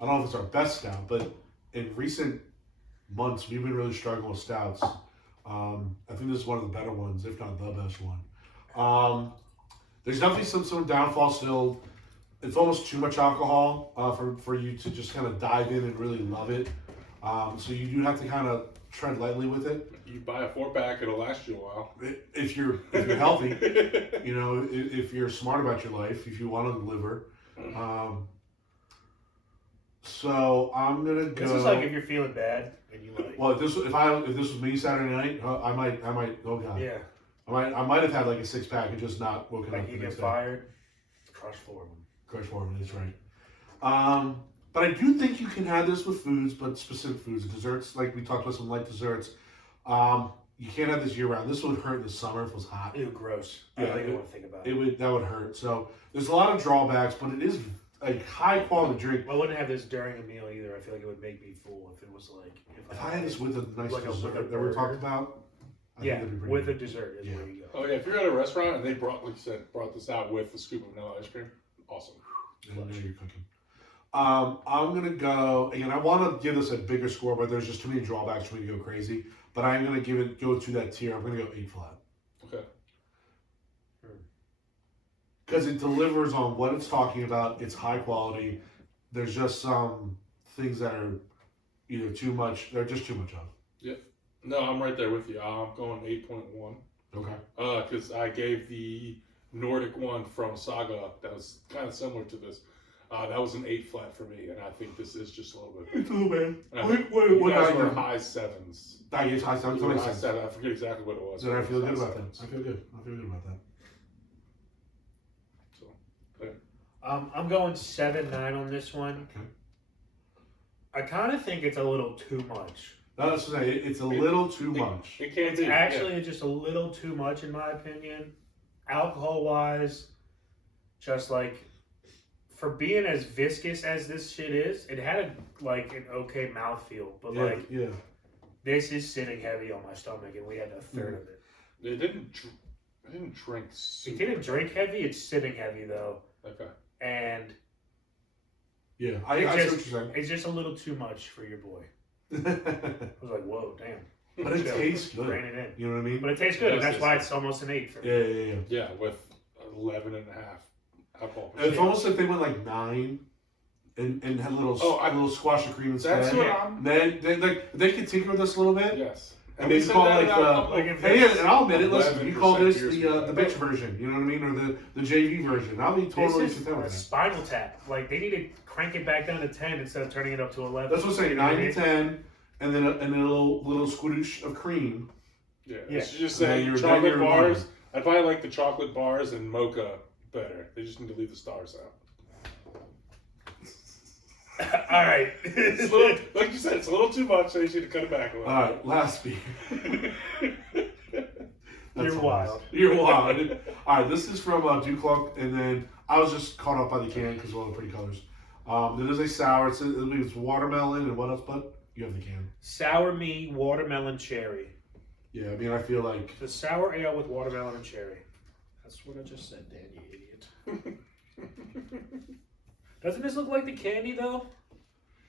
I don't know if it's our best stout, but in recent months we've been really struggling with stouts. I think this is one of the better ones, if not the best one. There's definitely some downfall still. It's almost too much alcohol for you to just kind of dive in and really love it. So you do have to kind of tread lightly with it. You buy a 4-pack, it'll last you a while. If you're healthy, you know, if you're smart about your life, if you want to deliver. So I'm gonna go. This is like if you're feeling bad and you like. Well, if this was me Saturday night, I might. Oh god. Yeah. I might have had like a 6-pack and just not woken up Like the you next get day. fired, crush 4 of them. Crush Foreman, that's right. But I do think you can have this with foods, but specific foods, desserts. Like we talked about some light desserts. You can't have this year round. This would hurt in the summer if it was hot. Ew, gross. Yeah, I don't even want to think about it. That would hurt. So there's a lot of drawbacks, but it is a high quality drink. I wouldn't have this during a meal either. I feel like it would make me full if it was like. If I had this with a nice Like a dessert burger. that we talked about, I Yeah, think that'd be pretty with a good. dessert is Yeah. where you go. Oh yeah, if you're at a restaurant and they brought, like you said, brought this out with a scoop of vanilla ice cream, awesome. I know you're cooking. I'm gonna go again. I want to give this a bigger score, but there's just too many drawbacks for me to go crazy. But I'm gonna go to that tier. I'm gonna go 8 flat Okay. because it delivers on what it's talking about. It's high quality. There's just some things that are either too much. They're just too much of. No, I'm right there with you. I'm going 8.1. Okay. Because I gave the Nordic one from Saga that was kind of similar to this. That was an 8 flat for me, and I think this is just a little bit. It's a little bit. You What guys I were do? high 7s. I guess high sounds. You were Makes high sense. 7. I forget exactly what it was. Then I feel High good about that. sevens. I feel good. I feel good about that. So, I'm going 7-9 on this one. Okay. I kind of think it's a little too much. No, that's to say it's a little too much. it can't It's be. actually just a little too much in my opinion. Alcohol wise, just like for being as viscous as this shit is, it had an okay mouthfeel, but Yeah. this is sitting heavy on my stomach, and we had a third of it. It didn't drink. It Super didn't drink heavy; it's sitting heavy though, Okay. and Yeah. I It's see just- what you're saying. it's just a little too much for your boy. But I was like, whoa, damn. it Chill. tastes good. Rein it in. You know what I mean? But it tastes good, and It does that's why taste it's almost an 8 for me. Yeah. Yeah, with 11.5 alcohol. It's Yeah. almost like they went like 9 and had a little squash of cream instead. That's what Yeah. I'm. They could tinker with this a little bit. Yes. And maybe we call said it that like about- like if hey, and I'll admit it. Listen, you call 11% this beer the bitch version. You know what I mean, or the JV version. I'll be totally This is content a with that. Spinal Tap. Like, they need to crank it back down to 10 instead of turning it up to 11. That's what I'm saying. 9 to 10, and then a little squidoosh of cream. Yeah. Yeah. You should just And then say you're- chocolate then you're bars. wrong. I probably like the chocolate bars and mocha better. They just need to leave the stars out. All right. It's a little, like you said, it's a little too much. So you should cut it back a little. All right, last beer. That's You're hilarious. wild. You're wild. All right, this is from Duclock, and then I was just caught up by the can because of all the pretty colors. It is a sour. It's watermelon and what else? But you have the can. Sour me, watermelon, cherry. Yeah, I mean, I feel like The sour ale with watermelon and cherry. That's what I just said, Dan, you idiot. Doesn't this look like the candy though?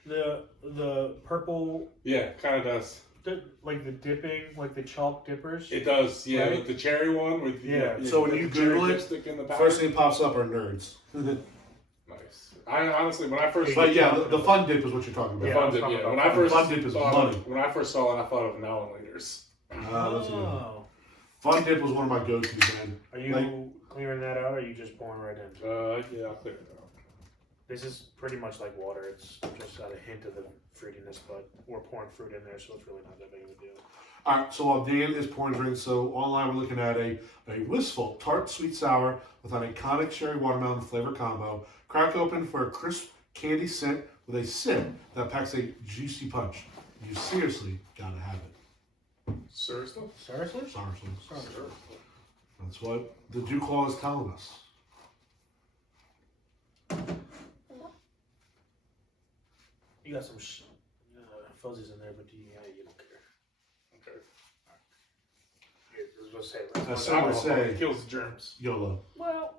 The purple, Yeah, kind of does. like the dipping, like the chalk dippers. It does. Yeah, Right? the cherry one with Yeah. So when the you cherry Google it, dipstick in the first powder. thing pops up are nerds. Nice. I honestly, when I first But yeah, the fun dip is what you're talking about. Yeah, fun dip, I'm yeah. talking When about I first fun dip is thought money. when I first saw it, I thought of annihilators. That's good. Oh. Fun dip was one of my go-tos, man. Are you clearing that out, or are you just pouring right in? Yeah, I'll clear it out. This is pretty much like water. It's just got a hint of the fruitiness, but we're pouring fruit in there, so it's really not that big of a deal. All right, so while Dan is pouring drinks, so online we're looking at a wistful tart sweet sour with an iconic cherry watermelon flavor combo. Crack open for a crisp candy scent with a sip that packs a juicy punch. You seriously gotta have it. Seriously? Seriously? Seriously. That's what the Dew Claw is telling us. You got some fuzzies in there, but you don't care. Okay. Yeah, I was gonna say, That's what I would say. Kills germs. YOLO. well,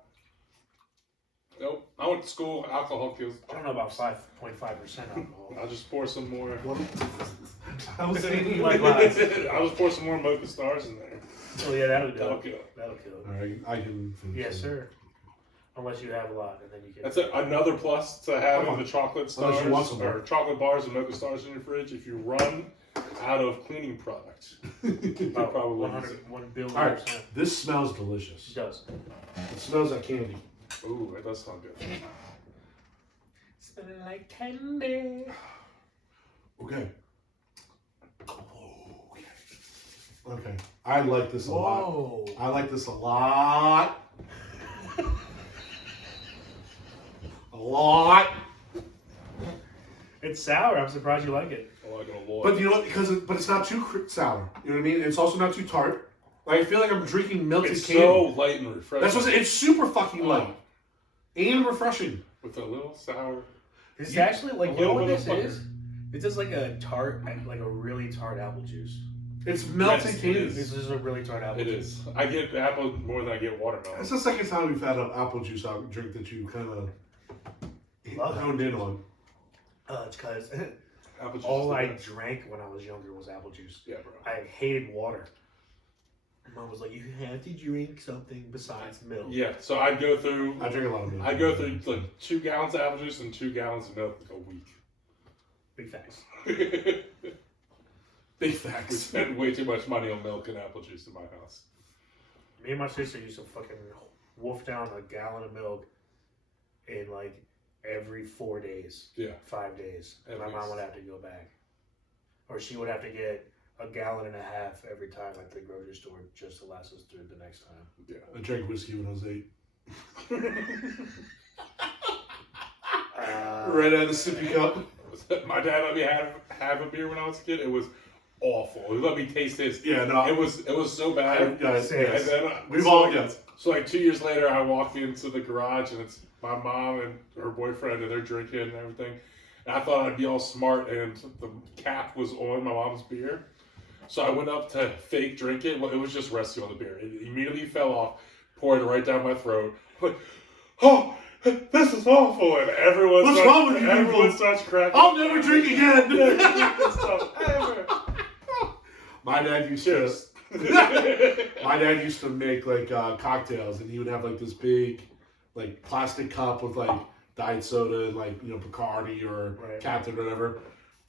Nope. I went to school. Alcohol kills. I don't know about 5.5% alcohol. I'll just pour some more. I was saying My glass. I'll just pour some more Mocha Stars in there. Oh yeah, that'll do That'll it. kill it. That'll kill it. All right, I can finish. Yes, it. sir. Unless you have a lot, and then you can. That's another plus to having the chocolate Unless you want stars some or more. chocolate bars and Mocha Stars in your fridge. If you run out of cleaning product, you About probably use it. 1 billion All right, percent. this smells delicious. It does. It smells like candy. Ooh, that does sound good. Smelling like candy. Okay. Okay. I like this a lot. Whoa. I like this a lot. A lot. It's sour. I'm surprised you like it. I like it a lot. But you know what? But it's not too sour. You know what I mean? It's also not too tart. Like, I feel like I'm drinking melted it's candy. so light and refreshing. That's what I'm saying. It's super fucking light and refreshing. With a little sour. This is actually like, a you know little what bit this of is? This is like a tart, like a really tart apple juice. It's melted Yes, it candy. is. This is a really tart apple It juice. is. I get apple more than I get watermelon. That's the second time we've had an apple juice drink that you kind of Love it. honed in on. It's because Apple juice all is I the best. drank when I was younger was apple juice. Yeah, bro. I hated water. Mom was like, you have to drink something besides milk. Yeah, so I'd go through. I drink a lot of milk. I go through like 2 gallons of apple juice and 2 gallons of milk like a week. Big facts. Big We facts. spent way too much money on milk and apple juice in my house. Me and my sister used to fucking wolf down a gallon of milk in like every 4 days. Yeah. 5 days. And At my mom least. would have to go back. Or she would have to get a gallon and a half every time at the grocery store just to last us through the next time. Yeah. I drank whiskey when I was 8. Right out of the sippy cup. My dad let me have a beer when I was a kid. It was awful. He let me taste his. Yeah, no. It was so bad. Yes. And then We've so, all, yes. So like 2 years later, I walk into the garage and it's my mom and her boyfriend and they're drinking and everything. And I thought I'd be all smart and the cap was on my mom's beer. So I went up to fake drink it. Well, it was just resting on the beer. It immediately fell off, poured right down my throat. I'm like, oh, this is awful. And everyone starts cracking. I'll never drink again. Ever. My dad used to. My dad used to make like cocktails, and he would have like this big, like plastic cup with like diet soda and like Bacardi or Right. Captain or whatever.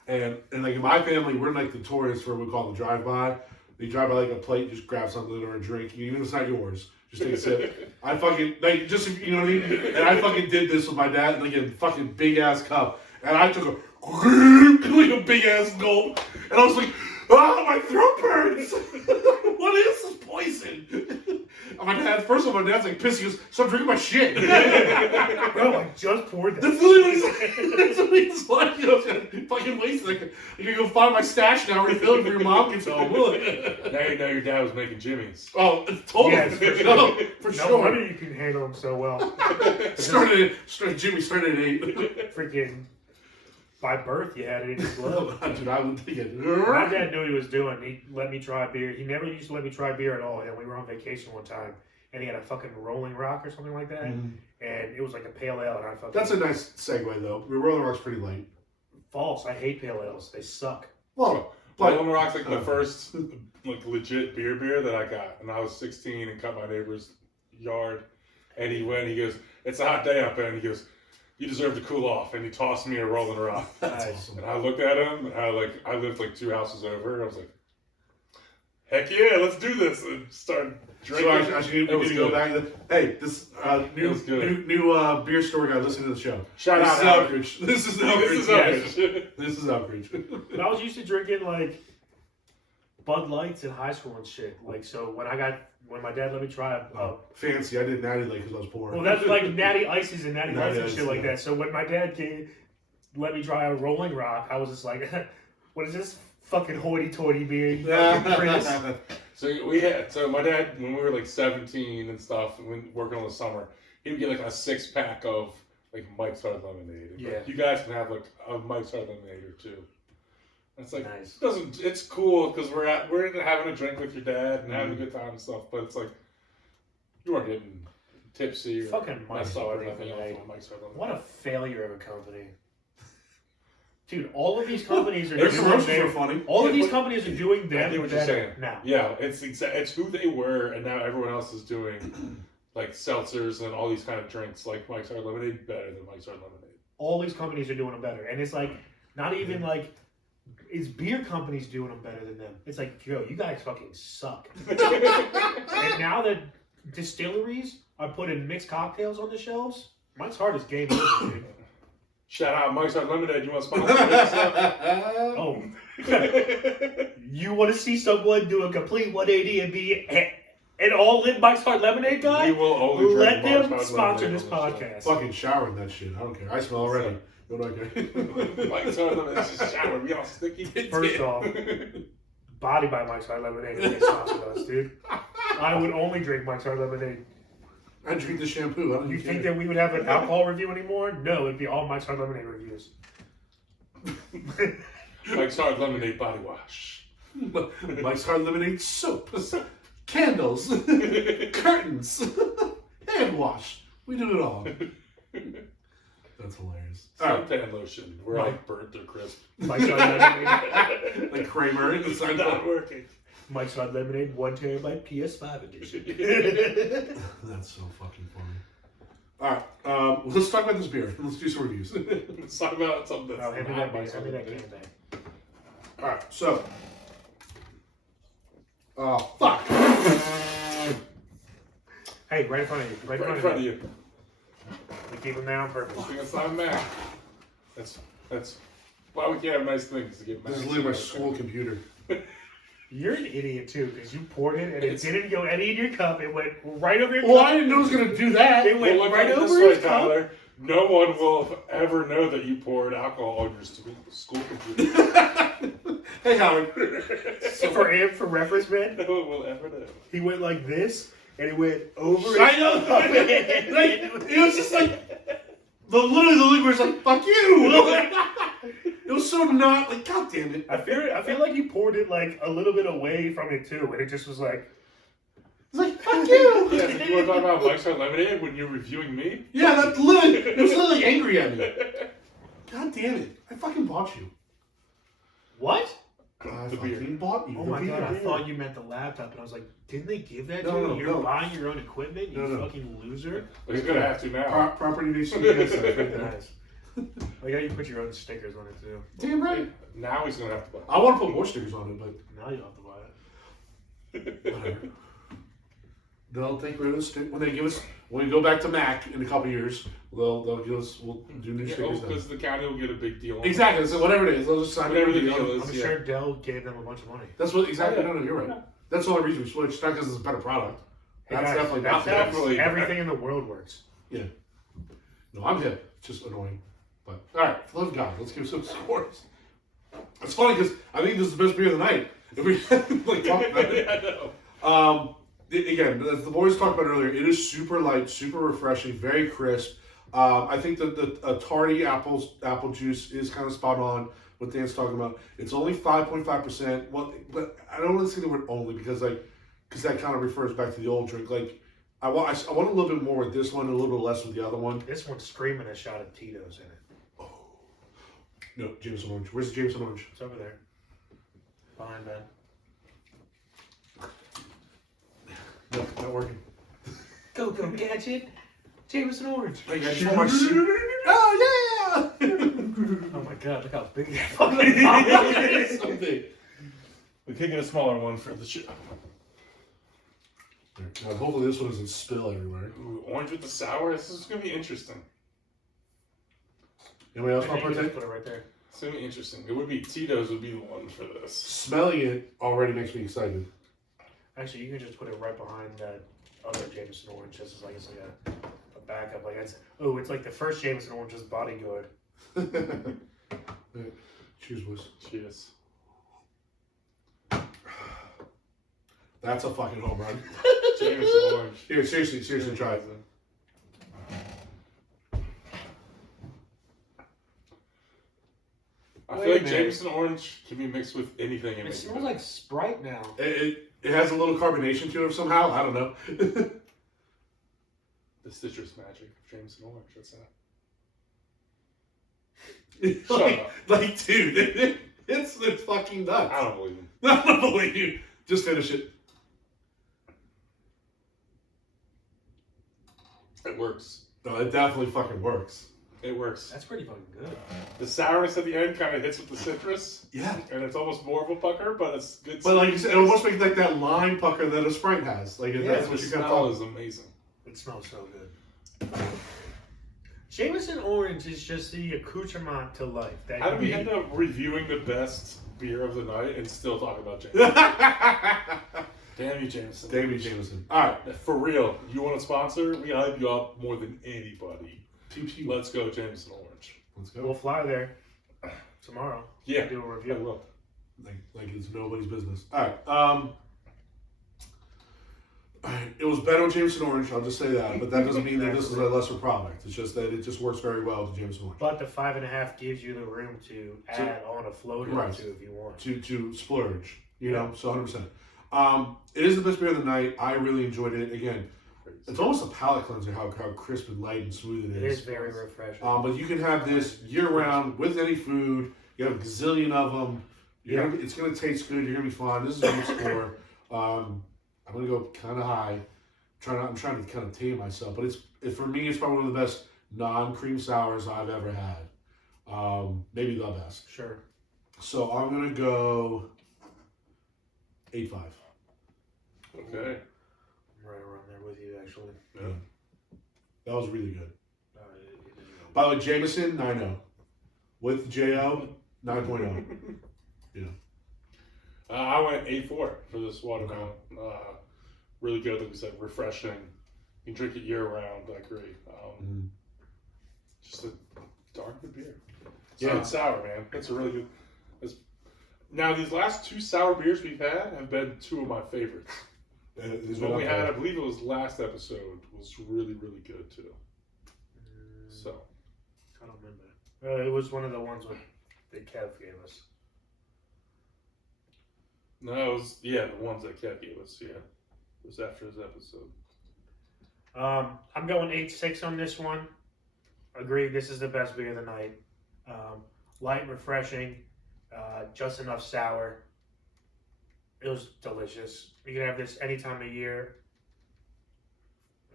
And like in my family, we're like the tourists for what we call the drive-by. You drive by like a plate, just grab something or a drink, even if it's not yours. Just take a sip. I fucking like just you know what I mean. And I fucking did this with my dad, like in a fucking big ass cup, and I took like a big ass gulp, and I was like, "Ah, my throat burns! What is this poison?" And my dad, first of all, my dad's like pissed. He goes, "Stop drinking my shit." Bro, I just poured that. That's literally what he's like. You know, fucking wasted. Like, you're gonna go find my stash now, refill it for your mom gets home. Now you know your dad was making Jimmy's. Oh, totally. Yes, for sure. No, for No sure. wonder you can handle them so well. Jimmy started at 8. Freaking by birth, you had it in your blood. Dude, I would think it. My dad knew what he was doing. He let me try beer. He never used to let me try beer at all. And we were on vacation one time, and he had a fucking Rolling Rock or something like that, and it was like a pale ale, and I fucking. That's a nice segue though. Rolling Rock's pretty light. False. I hate pale ales. They suck. Well, but Rolling Rock's like the first like legit beer that I got, and I was 16 and cut my neighbor's yard, and he goes, "It's a hot day out there," and he goes, "You deserve to cool off," and he tossed me a Rolling Rock. that's Nice. awesome. And I looked at him, and I lived like 2 houses over. I was like, "Heck yeah, let's do this!" And started drinking. So actually, we need to go back. Hey, this new beer store guy listening to the show. Shout This out is Howard. outreach. This is outreach. This is Yes. outreach. This is outreach. But I was used to drinking like Bud Lights in high school and shit. Like, so when my dad let me try Fancy. I did Natty Lake because I was poor. well, that's like Natty Ices and Natty Lights and Ice, shit like yeah. that. So when my dad let me try a Rolling Rock, I was just like, what is this fucking hoity-toity beer? You fucking Chris? So my dad, when we were like 17 and stuff, when working on the summer, he would get like a 6-pack of like Mike's Hard Lemonade. And, like, Yeah. you guys can have like a Mike's Hard Lemonade or two. And it's like Nice. it's cool because we're having a drink with your dad and having a good time and stuff, but it's like you aren't getting tipsy or Fucking Mike's messed up Hard or anything else Lemonade. on Mike's Hard Lemonade. What a failure of a company. Dude, all of these companies are Their doing commercials their- are funny. all of Yeah, these but- companies are doing I them get what you're better saying. now. Yeah, it's who they were, and now everyone else is doing like seltzers and all these kind of drinks like Mike's Hard Lemonade better than Mike's Hard Lemonade. All these companies are doing them better. And it's like, not even like, is beer companies doing them better than them? It's like, yo, you guys fucking suck. And now that distilleries are putting mixed cocktails on the shelves, Mike's Hard is game over, dude. Shout out Mike's Hard Lemonade. You want to sponsor this? Oh. You want to see someone do a complete 180 and be an all-in Mike's Hard Lemonade guy? We will only drink Let Mike's them Hard sponsor Lemonade this on the podcast. Fucking showering that shit. I don't care. I smell already. What do I care? show. Mike's Hard Lemonade. It's just shower. We all sticky. First off, Body by Mike's Hard Lemonade if they sponsored us, dude. I would only drink Mike's Hard Lemonade. I drink the shampoo. I don't You even think care. that we would have an alcohol review anymore? No, it'd be all Mike's Hard Lemonade reviews. Mike's Hard Lemonade body wash. Mike's Hard Lemonade soap, candles, curtains, hand wash. We did it all. That's hilarious. All right, Suntan lotion. We're like burnt or crisp. Mike's Hard Lemonade. like Kramer in the It's side. not working. Mike's Hard Lemonade 1 terabyte PS5 edition. That's so fucking funny. All right, let's talk about this beer. Let's do some reviews. Let's talk about something that's Oh, hand me not that Mike's beer. Hand Hard me that Lemonade. can bag. All right, so. Oh fuck! Hey, right in front of you. Right Right in front of you. We keep them there on purpose. It's not Mac. That's why we can't have nice things to get Mac. This is literally my school computer. You're an idiot too, because you poured it and It's- it didn't go any in your cup. It went right over your Well, cup. I didn't know it was gonna do that. It went Well, look right at it over this way, his cup. Tyler. No one will ever know that you poured alcohol on your school computer. Hey, Howard. So for him, for reference, man, No one will ever know. he went like this, and it went over his I know. cup. Like, it was just like literally the liquid was like fuck you. It was so not like god damn it. I feel like he poured it like a little bit away from it too, and it just was like, It's like fuck you. Yeah, so you want to talk about Mike's Hard Lemonade when you're reviewing me? Yeah, that literally it was literally angry at me. God damn it! I fucking bought you. what? I The beer. fucking bought you. Oh the my beer. god, I thought you meant the laptop, and I was like, didn't they give that to No, you? no, You're no. buying your own equipment, you No. fucking loser. But he's gonna have to now. Property needs to be right there. Nice. Like how you put your own stickers on it too. Damn right. Now he's gonna have to buy. I want to put more stickers on it, but Now you don't have to buy it. whatever. They'll take rid of the stick when they give us when we go back to Mac in a couple years. They'll give us we'll do new Yeah, stickers. then. because the county will get a big deal. On Exactly. So whatever it is, they'll just sign Whatever whatever the the deal is. I'm Yeah. sure Dell gave them a bunch of money. That's what exactly. Oh, yeah. No, you're right. That's the only reason we switched. Not because it's a better product. Hey That's guys, definitely that's not. how definitely- everything in the world works. No, I'm hip. It's just annoying. But all right, for the love of God, let's give some scores. It's funny because I think this is the best beer of the night. If we like talk about it. I know. Again, as the boys talked about earlier, it is super light, super refreshing, very crisp. I think that a tardy apple juice is kind of spot on. What Dan's talking about. It's only 5.5%. Well, but I don't want to say the word only because that kind of refers back to the old drink. Like I want a little bit more with this one, and a little bit less with the other one. This one's screaming a shot of Tito's in it. Oh. No, Jameson Orange. Where's the Jameson Orange? It's over there. Behind Ben. No, not working. Go catch it. Jameson Orange. Like, I just want my oh yeah! Oh my god, look how big that fucking bottle is. So big. We could get a smaller one for the show. God, hopefully this one doesn't spill everywhere. Ooh, orange with the sour. This is gonna be interesting. Anybody else want to Put partake? it right there. It's gonna be interesting. It would be Tito's would be the one for this. Smelling it already makes me excited. Actually, you can just put it right behind that other Jameson Orange, just as like it's like a backup. Like it's like the first Jameson Orange is bodyguard. Cheers, boys. Cheers. That's a fucking home run. Jameson Orange. Here, seriously, try it. I Wait feel a like minute. Jameson Orange can be mixed with anything. And It make smells good. like Sprite now. It has a little carbonation to it somehow. I don't know. The citrus magic of Jameson Orange. That's that. like, dude, it's fucking nuts. I don't believe him. I don't believe you. Just finish it. It works. No, it definitely fucking works. It works. That's pretty fucking good. The sourness at the end kind of hits with the citrus, Yeah. and it's almost more of a pucker, but it's good. But like you said, it almost makes like that lime pucker that a Sprite has. Like if Yeah, that's the what you got smell to is amazing. It smells so good. Jameson Orange is just the accoutrement to life. That How did we you- end up reviewing the best beer of the night and still talk about Jameson? Damn you, Jameson. Davey Jameson. All right. For real, you want a sponsor? We hype you up more than anybody. TP. Let's go, Jameson Orange. Let's go. We'll fly there tomorrow. Yeah, Do a I review. will. Like it's nobody's business. All right. All right. It was better with Jameson Orange. I'll just say that, but that doesn't mean that this is a lesser product. It's just that it just works very well with Jameson Orange. But the 5.5 gives you the room to add on a float or Right. two if you want. To splurge, you know, so 100%. It is the best beer of the night. I really enjoyed it. Again, it's almost a palate cleanser how crisp and light and smooth it It is. is very refreshing. But you can have this year round with any food. You have a gazillion of them. It's going to taste good. You're going to be fine. This is a good score. I'm going to go kind of high. I'm trying to kind of tame myself, but for me, it's probably one of the best non-cream sours I've ever had. Maybe the best. Sure. So I'm going to go 8.5. Okay. I'm right around there with you, actually. Yeah. That was really good. It is good. By the way, Jameson, 9.0. With J.O., 9.0. I went 8-4 for this watermelon. Really good, like we said, refreshing. You can drink it year round. I agree. Just a darn good beer. Yeah. It's sour, man. It's a really good. Now, these last two sour beers we've had have been two of my favorites. What we had, I believe it was last episode, was really, really good too. So, I don't remember. It was one of the ones that Kev gave us. no, it was, the ones that Kev gave us, it was after his episode. I'm going 8.6 on this one. Agreed, this is the best beer of the night. Light, refreshing, just enough sour. It was delicious. You can have this any time of year.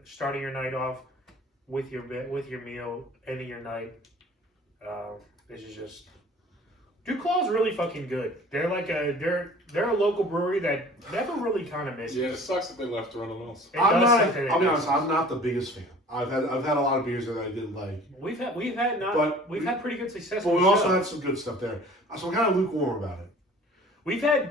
Starting your night off with your meal, ending your night. This is just. DuClaw's really fucking good. They're like they're a local brewery that never really kind of misses. Yeah, it sucks that they left Run the Mills. It I'm does not. suck that it I'll be misses. honest. I'm not the biggest fan. I've had a lot of beers that I didn't like, We've had pretty good success. but on we the also show. had some good stuff there. So I'm kind of lukewarm about it.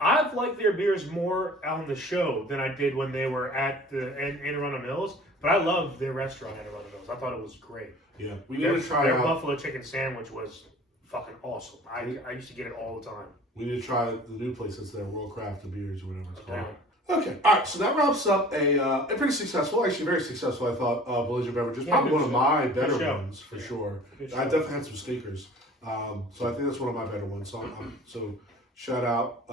I've liked their beers more on the show than I did when they were at in Runner Mills. But I love their restaurant at Runner Mills. I thought it was great. Yeah, we need Their, to try their out. buffalo chicken sandwich was fucking awesome. I used to get it all the time. We need to try the new place that's there, World Craft Beers or whatever it's called. Okay. Okay, all right. So that wraps up a pretty successful, actually very successful, I thought. Belligerent Beverages, Yeah, probably good one of show. my Good better show. ones for Yeah. sure. Good I show. definitely had some stinkers, so I think that's one of my better ones. So shout out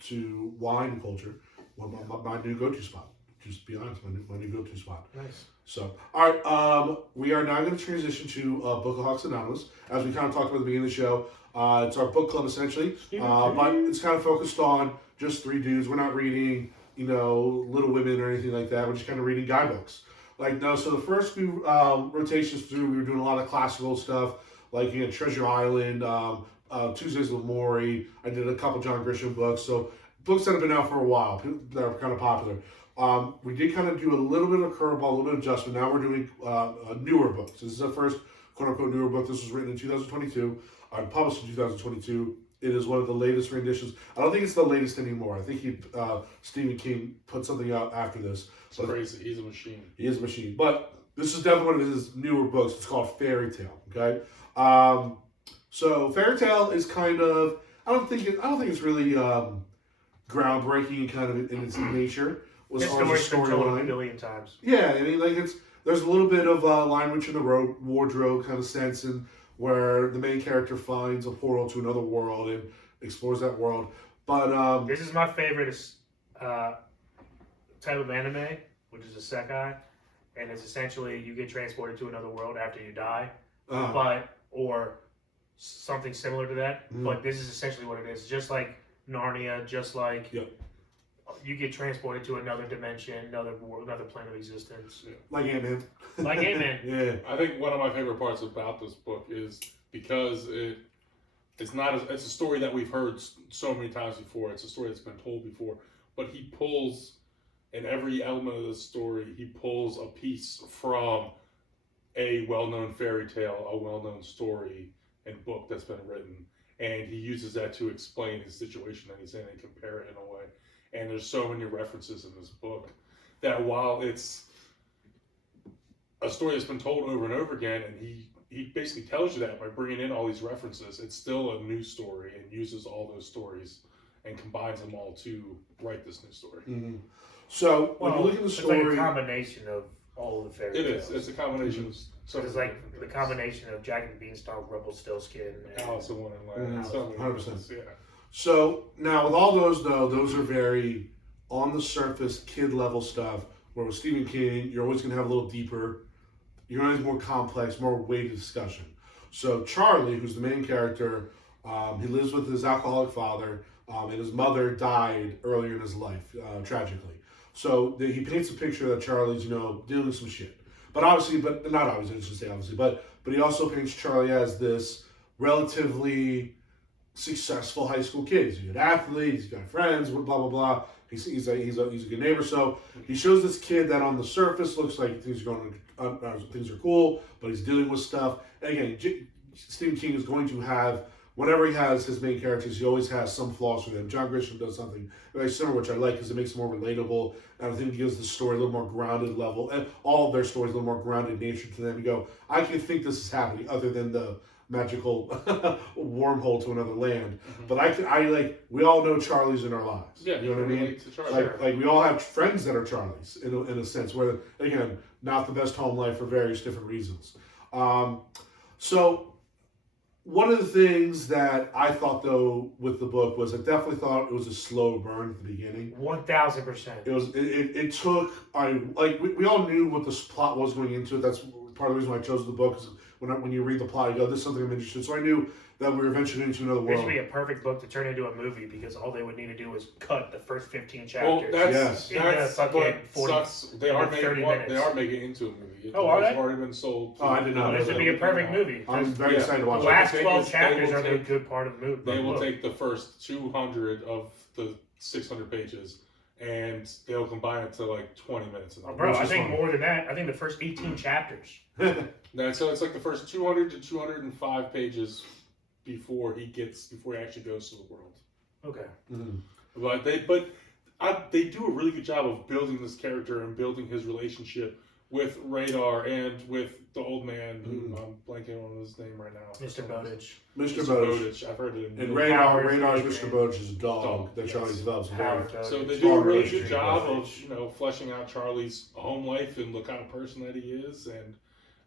to wine culture, one of my new go-to spot. Just to be honest, my new go-to spot. Nice. So, all right, we are now going to transition to Book-A-Holics Anonymous, as we kind of talked about at the beginning of the show. It's our book club essentially, but it's kind of focused on just three dudes. We're not reading, Little Women or anything like that. We're just kind of reading guidebooks. Like no, so the first few rotations through, we were doing a lot of classical stuff, like Treasure Island, Tuesdays with Maury. I did a couple John Grisham books, so books that have been out for a while that are kind of popular. We did kind of do a little bit of curveball, a little bit of adjustment. Now we're doing newer books. This is the first quote-unquote newer book. This was written in 2022, published in 2022. It is one of the latest renditions. I don't think it's the latest anymore. I think Stephen King put something out after this. It's crazy. He's a machine. He is a machine. But this is definitely one of his newer books. It's called Fairy Tale. Okay. So Fairy Tale is kind of I don't think it's really groundbreaking kind of in its nature. This story's been told a billion times. Yeah, I mean, there's a little bit of Lion Witch in the wardrobe kind of sense, and where the main character finds a portal to another world and explores that world. But this is my favorite type of anime, which is a sekai, and it's essentially you get transported to another world after you die, or something similar to that. Mm. But this is essentially what it is, just like Narnia, just like. Yep. You get transported to another dimension, another world, another plane of existence. Yeah. like Ant-Man. Like Ant-Man. Yeah. I think one of my favorite parts about this book is because it's a story that we've heard so many times before. It's a story that's been told before, but he pulls in every element of the story. He pulls a piece from a well-known fairy tale, a well-known story and book that's been written, and he uses that to explain his situation that he's in and compare it in a way. And there's so many references in this book that while it's a story that's been told over and over again, and he basically tells you that by bringing in all these references, it's still a new story and uses all those stories and combines them all to write this new story. Mm-hmm. So when you look at the story, it's like a combination of all of the fairy tales. It's a combination of. So it's like the combination of Jack and the Beanstalk, Rumpelstiltskin, and Alice in Wonderland. 100%. Yeah. So now with all those though, those are very on the surface kid level stuff. Where with Stephen King, you're always going to have a little deeper. You're going to have more complex, more weighted discussion. So Charlie, who's the main character, he lives with his alcoholic father, and his mother died earlier in his life, tragically. So he paints a picture that Charlie's, dealing with some shit. But obviously, but not obviously, I should say obviously, but he also paints Charlie as this relatively successful high school kid. He's a good athlete. He's got friends. Blah blah blah. He's a good neighbor. So he shows this kid that on the surface looks like things are cool, but he's dealing with stuff. And again, Stephen King is going to have whenever he has his main characters, he always has some flaws with them. John Grisham does something very similar, which I like because it makes it more relatable, and I think it gives the story a little more grounded level, and all of their stories a little more grounded nature to them. You go, I can think this is happening, other than the magical wormhole to another land. Mm-hmm. But we all know Charlies in our lives. Yeah, you know what I mean? To Charlie. Like we all have friends that are Charlies in a sense, where again, not the best home life for various different reasons. So one of the things that I thought though with the book was I definitely thought it was a slow burn at the beginning. 1000%. It took we all knew what the plot was going into it. That's part of the reason why I chose the book. Is when you read the plot, you go, "This is something I'm interested in." So I knew that we were venturing into another world. This would be a perfect book to turn into a movie because all they would need to do is cut the first 15 Well, chapters. that's what sucks. They are making it into a movie. Are they? It's already been sold. Oh, I did not know This would be a perfect movie. I'm very excited to watch The it. last 12 chapters are the good part of the movie. They will take the first 200 of the 600 pages and they'll combine it to like 20 minutes. Bro, I think more than that. I think the first 18 chapters. So it's like the first 200 to 205 pages before he actually goes to the world. Okay. Mm-hmm. But they do a really good job of building this character and building his relationship with Radar and with the old man who I'm blanking on his name right now. Mr. Bowditch. Mr. Bowditch. I've heard it. And Howard, Radar's Adrian. Mr. Bowditch's dog that Yes. Charlie develops. Howard So Bowditch. they do a really Adrian good job Bowditch. of fleshing out Charlie's home life and the kind of person that he is, and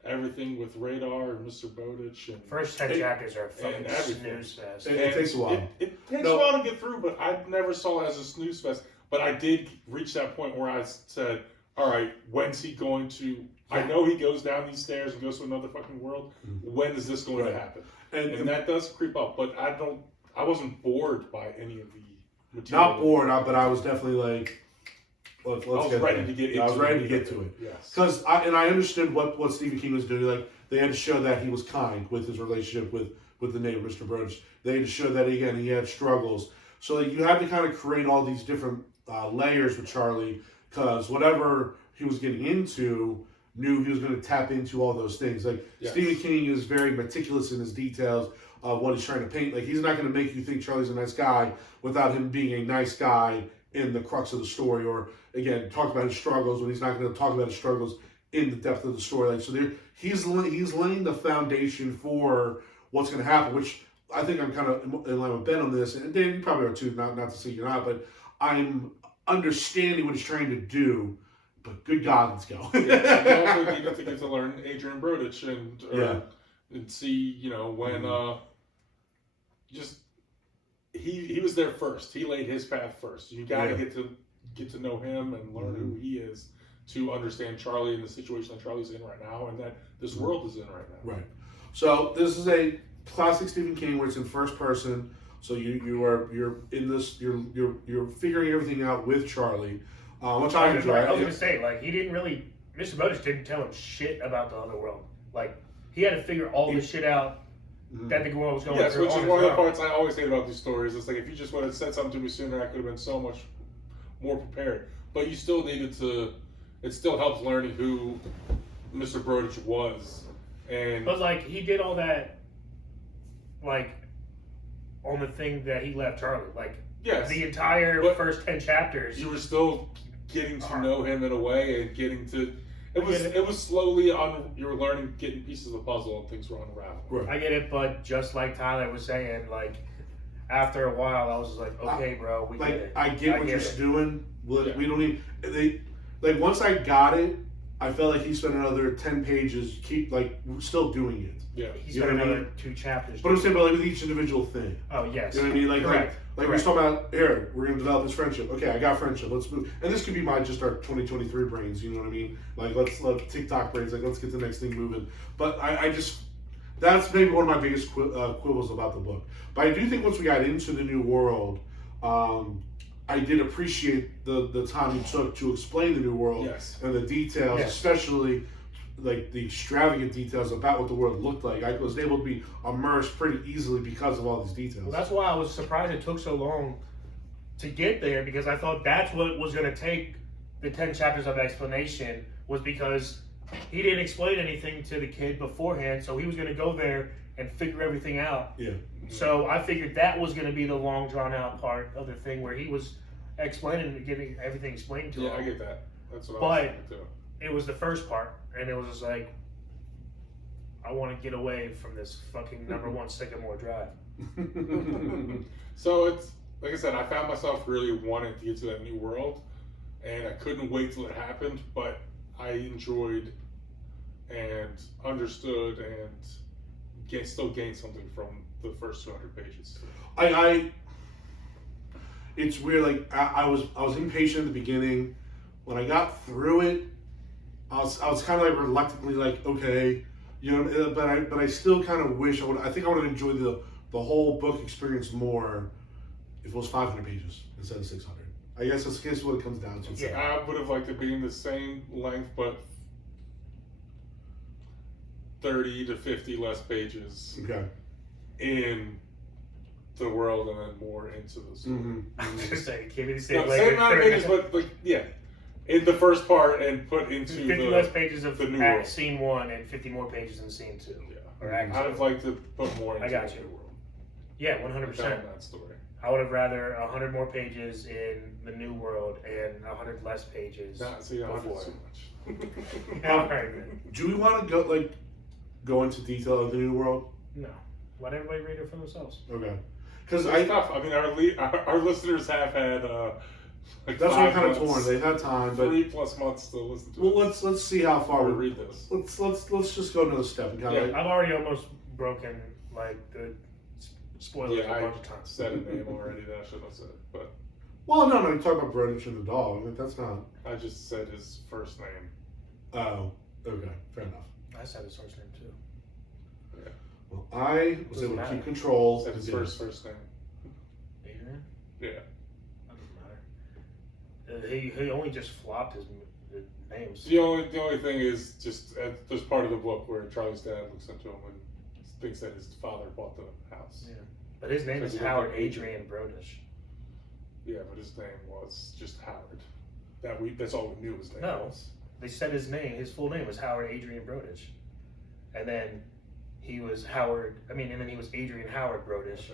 everything with Radar and Mr. Bowditch and First 10 chapters are fucking and everything. snooze fest. It takes a while. It takes No. a while to get through, but I never saw it as a snooze fest. But I did reach that point where I said, "All right, when's he going to?" I know he goes down these stairs and goes to another fucking world. When is this going to happen? And that does creep up, but I wasn't bored by any of the material. Not bored, but I was definitely like, let's I was get ready there. to get into Yeah, I was it. ready to get to it. Yes. Because I understood what Stephen King was doing. Like, they had to show that he was kind with his relationship with the neighbor, Mr. Burge. They had to show that, again, he had struggles. So you had to kind of create all these different layers with Charlie, because whatever he was getting into, knew he was going to tap into all those things. Like, Yes. Stephen King is very meticulous in his details of what he's trying to paint. Like, he's not going to make you think Charlie's a nice guy without him being a nice guy in the crux of the story, or again, talk about his struggles when he's not going to talk about his struggles in the depth of the story. Like, so he's laying the foundation for what's going to happen, which I think I'm kind of in line with Ben on this, and Dan, you probably are too, not to say you're not, but I'm understanding what he's trying to do. But good God, let's go. And you also needed to get to learn Adrian Brodich and see, when just he was there first. He laid his path first. You got to get to know him and learn who he is to understand Charlie and the situation that Charlie's in right now and that this world is in right now. Right. So this is a classic Stephen King where it's in first person. So you're in this, you're figuring everything out with Charlie. Which I enjoy. I was gonna say, like, he didn't really. Mr. Bowditch didn't tell him shit about the other world. Like, he had to figure all this shit out that the world was going Yes, through. which is on one of his the own. parts I always hate about these stories. It's like, if you just would have said something to me sooner, I could have been so much more prepared. But you still needed to. It still helps learning who Mr. Brodich was, and But like, he did all that, like, on the thing that he left Charlie. Like, yes, the entire But first 10 chapters. you were still getting to know him in a way and getting to. It was slowly you were learning, getting pieces of the puzzle, and things were unraveling. Right. I get it, but just like Tyler was saying, like, after a while, I was just like, okay, bro, we get it. I get what you're it. doing. Yeah. We don't need once I got it, I felt like he spent another 10 pages still doing it. Yeah. He's You got know what I another mean? 2 chapters. But I'm saying, but with each individual thing. Oh, yes. You know what I mean? Like Correct. we're just talking about, here, we're going to develop this friendship. Okay, I got friendship. Let's move. And this could be just our 2023 brains, you know what I mean? Like, let's let TikTok brains, let's get the next thing moving. But I just, that's maybe one of my biggest quibbles about the book. But I do think once we got into the new world, I did appreciate the time you took to explain the new world and the details, especially like the extravagant details about what the world looked like. I was able to be immersed pretty easily because of all these details. Well, that's why I was surprised it took so long to get there, because I thought that's what was going to take the 10 chapters of explanation, was because he didn't explain anything to the kid beforehand, so he was going to go there and figure everything out. Yeah. So I figured that was going to be the long drawn out part of the thing where he was explaining and getting everything explained to him. Yeah, I get that. That's what I But- was thinking too. It was the first part, and it was just like, I want to get away from this fucking number 1 Sycamore Drive. So it's like I said, I found myself really wanting to get to that new world, and I couldn't wait till it happened. But I enjoyed and understood and still gained something from the first 200 pages. It's weird. Like I was impatient at the beginning. When I got through it, I was kind of like reluctantly like, okay, you know, but I still kind of wish I think I would have enjoyed the whole book experience more if it was 500 pages instead of 600. I guess that's what it comes down to. Yeah. I would have liked it being the same length, but 30 to 50 less pages Okay. in the world and then more into the story. I'm just saying, give me the same No, length. same amount of pages, but yeah, in the first part and put into 50 less pages of the new world. scene 1 and 50 more pages in scene 2. Yeah. Or act I'd 2. have liked to put more into I got the you. new world. Yeah, And 100%. tell that story. I would have rather 100 more pages in the New World and 100 less pages See, before. too much. All right, man. Do we want to go into detail of the New World? No. Let everybody read it for themselves. Okay. Because It's tough. I mean, our listeners have had that's what I'm kind of 5 torn. months, They've had time, but 3+ months to listen to well, it. let's see how far Or we read this. Let's just go another step and kind of. I've already almost broken like the spoilers Yeah, a bunch of times. said a name already that I shouldn't have said, but Well, no, you talk about British and the dog. That's not. I just said his first name. Oh, okay, fair enough. I said his first name too. Well, I was Doesn't able to matter. keep control. Said his and did first name. Adrian? Yeah. That doesn't matter. He only just flopped his names. The only thing is just there's part of the book where Charlie's dad looks into him and thinks that his father bought the house. Yeah. But his name is Because he Howard looked like Adrian Brodish. Yeah, but his name was just Howard. That's all we knew his name No. was. They said his full name was Howard Adrian Brodish. And then he was Adrian Howard Brodish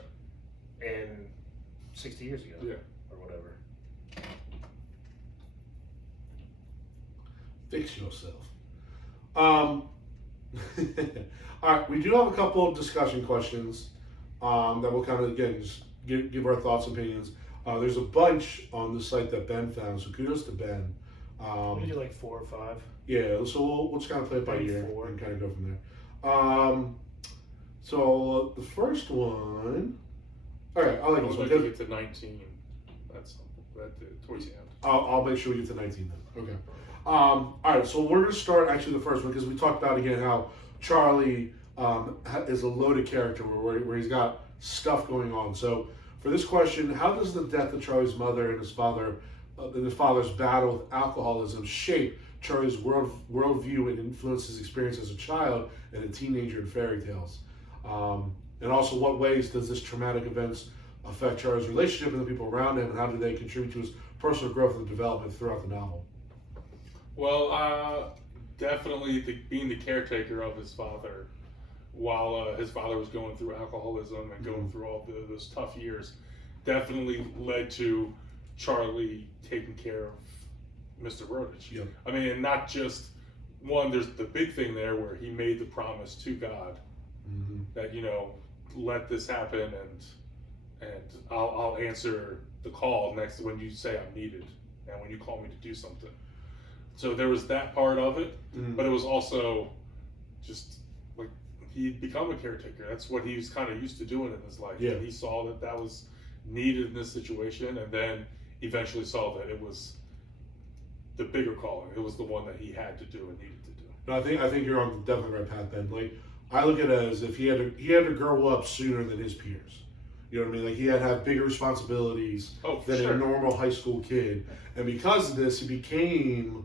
in 60 years ago. Yeah. Or whatever. Fix yourself. All right, we do have a couple of discussion questions that we'll kind of again just give our thoughts and opinions. There's a bunch on the site that Ben found, so kudos to Ben. We do like 4 or 5. Yeah, so we'll just kind of play it by Maybe ear 4. and kind of go from there. So the first one. Okay, I like I this would one. like to because- get to 19. That's towards the end. I'll make sure we get to 19 then. Okay. All right, so we're going to start actually the first one because we talked about again how Charlie is a loaded character where he's got stuff going on. So for this question, how does the death of Charlie's mother and his father's battle with alcoholism shape Charlie's worldview and influence his experience as a child and a teenager in fairy tales? And also, what ways does this traumatic events affect Charlie's relationship and the people around him, and how do they contribute to his personal growth and development throughout the novel? Well, definitely being the caretaker of his father while his father was going through alcoholism and going through all those tough years definitely led to Charlie taking care of Mr. Rodich. Yep. I mean, and not just one, there's the big thing there where he made the promise to God that, let this happen and I'll answer the call next when you say I'm needed and when you call me to do something. So there was that part of it, but it was also just like he'd become a caretaker. That's what he was kind of used to doing in his life. Yeah. And he saw that was needed in this situation, and then eventually saw that it was the bigger calling. It was the one that he had to do and needed to do. No, I think you're on definitely the right path, Ben. Like, I look at it as if he had to grow up sooner than his peers. You know what I mean? Like, he had to have bigger responsibilities than a normal high school kid. And because of this, he gained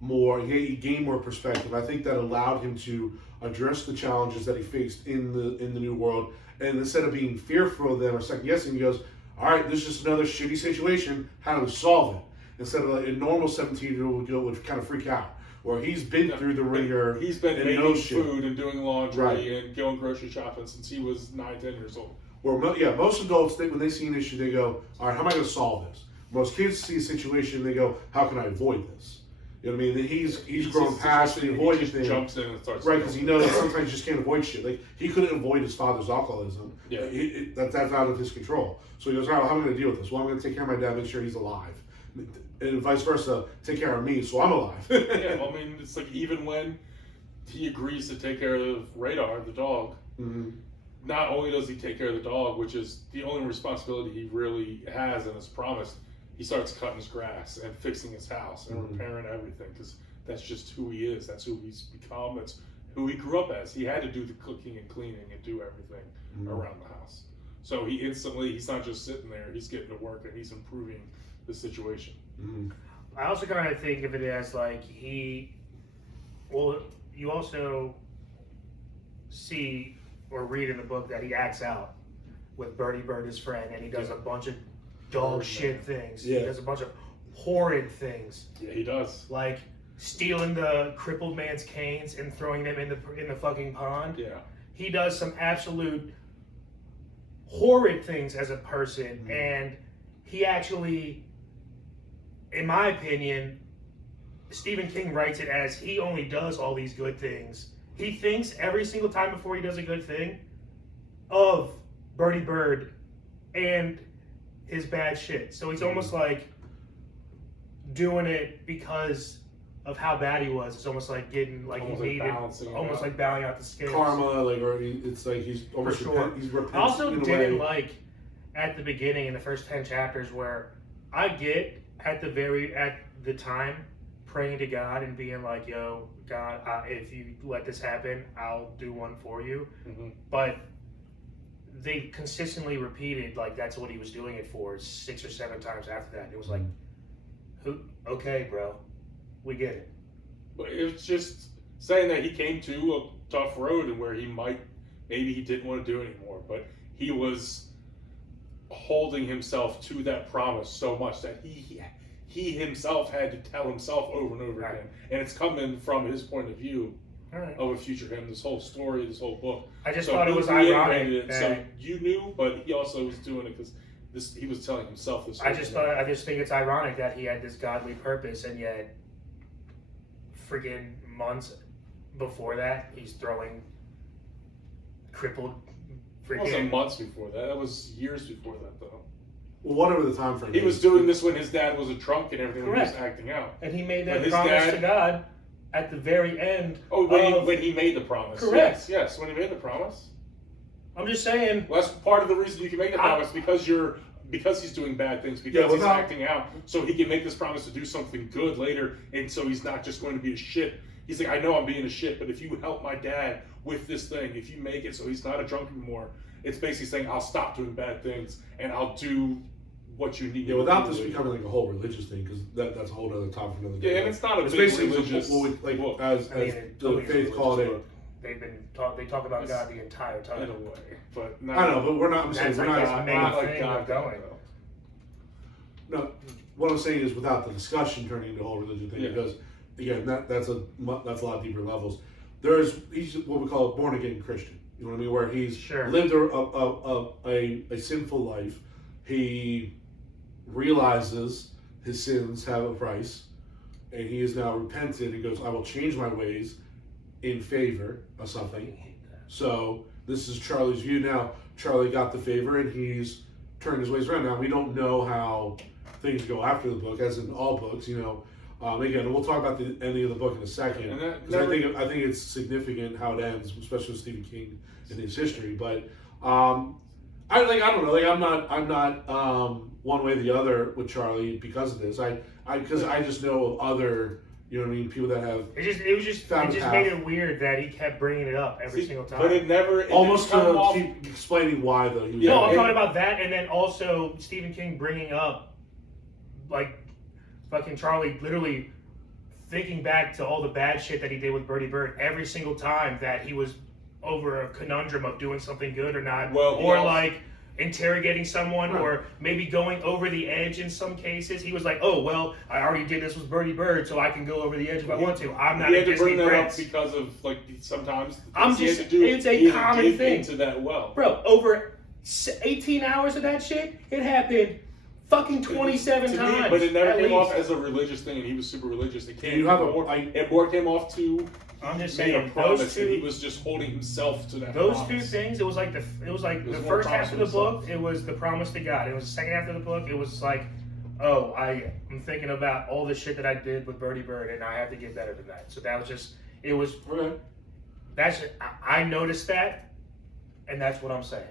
more perspective. I think that allowed him to address the challenges that he faced in the new world. And instead of being fearful of them or second guessing, he goes, all right, this is just another shitty situation. How do we solve it? Instead of like a normal 17-year-old would kind of freak out. Or he's been through the ringer. He's been and making knows shit. food and doing laundry and going grocery shopping since he was 9-10 years old. Or most adults, when they see an issue, they go, all right, how am I going to solve this? Most kids see a situation, they go, how can I avoid this? You know what I mean? He's grown past the avoiding thing. Jumps in and starts. Right, because he knows that sometimes you just can't avoid shit. Like, he couldn't avoid his father's alcoholism. Yeah. That's out of his control. So he goes, all right, how am I going to deal with this? Well, I'm going to take care of my dad, make sure he's alive. And vice versa, take care of me so I'm alive. Yeah, well, I mean, it's like even when he agrees to take care of Radar, the dog, not only does he take care of the dog, which is the only responsibility he really has in his promise, he starts cutting his grass and fixing his house and repairing everything because that's just who he is. That's who he's become. That's who he grew up as. He had to do the cooking and cleaning and do everything around the house. So he's not just sitting there, he's getting to work and he's improving the situation. I also kind of think of it as like you also see or read in the book that he acts out with Bertie Bird, his friend, and he does a bunch of dog shit things. Yeah. He does a bunch of horrid things. Yeah, he does. Like stealing the crippled man's canes and throwing them in the fucking pond. Yeah. He does some absolute horrid things as a person, and he actually, in my opinion, Stephen King writes it as he only does all these good things. He thinks every single time before he does a good thing of Bertie Bird and his bad shit. So he's almost like doing it because of how bad he was. It's almost like getting like Almost he like needed, balancing almost out. like balancing out the scales. Karma, like, or it's like he's almost For sure. he's repentant. I also in a didn't way. like at the beginning in the first 10 chapters where I get at the time praying to God and being like, yo, God, if you let this happen, I'll do one for you. Mm-hmm. But they consistently repeated like that's what he was doing it for 6 or 7 times after that. It was like, okay, bro, we get it. But it was just saying that he came to a tough road and where maybe he didn't want to do it anymore, but he was holding himself to that promise so much that he himself had to tell himself over and over again. And it's coming from his point of view of a future him, this whole story, this whole book. I just So thought it he was reiterated ironic. it, so you knew, but he also was doing it because he was telling himself this. I just think it's ironic that he had this godly purpose, and yet, friggin' months before that, he's throwing crippled. It wasn't months before that. That was years before that, though. Well, whatever the time frame. He was doing this when his dad was a drunk and everything. When he was acting out. And he made that But his promise dad- to God at the very end. Oh, when he made the promise. Correct. Yes, when he made the promise. I'm just saying. Well, that's part of the reason you can make the promise because he's doing bad things, because he's acting out, so he can make this promise to do something good later, and so he's not just going to be a shit. He's like, I know I'm being a shit, but if you help my dad with this thing, if you make it so he's not a drunk anymore, it's basically saying I'll stop doing bad things and I'll do what you need. Yeah, without this becoming like a whole religious thing, because that's a whole other topic for another day. Yeah, and it's not a it's big basically religious like book. as the faith called it. They talk about God the entire time. In a way, but I know, but we're not. I'm saying That's we're like not. his main not like thing God of going. though. No, what I'm saying is without the discussion turning into a whole religion thing, Yeah. because again, that's a lot deeper levels. He's what we call a born again Christian. You know what I mean? Where he's lived a sinful life. He realizes his sins have a price, and he is now repented and goes, I will change my ways in favor of something. So this is Charlie's view. Now Charlie got the favor and he's turned his ways around. Now we don't know how things go after the book, as in all books, you know. Again, we'll talk about the ending of the book in a second, because I think it's significant how it ends, especially with Stephen King and his history. But I don't know, like I'm not one way or the other with Charlie because of this. Because I just know of other, you know what I mean, people that have. It just made it weird that he kept bringing it up every single time. But it almost to keep explaining why though. He was no, I'm talking about that, and then also Stephen King bringing up like fucking Charlie literally thinking back to all the bad shit that he did with Bertie Bird every single time that he was over a conundrum of doing something good or not, like interrogating someone, or maybe going over the edge in some cases. He was like, oh, well, I already did this with Bertie Bird, so I can go over the edge if I want to. I'm not a Disney prince. Because of, like, sometimes it's a common thing. Into that well. Bro, over 18 hours of that shit, it happened fucking 27 times. But it never came off as a religious thing, and he was super religious. It came more came off to. I'm just made saying, a promise, and he was just holding himself to that. Those promise. 2 things. It was like the first half of the book. It was the promise to God. It was the second half of the book. It was like, oh, I'm thinking about all the shit that I did with Bertie Bird, and I have to get better than that. So that was just. It was. I noticed that, and that's what I'm saying.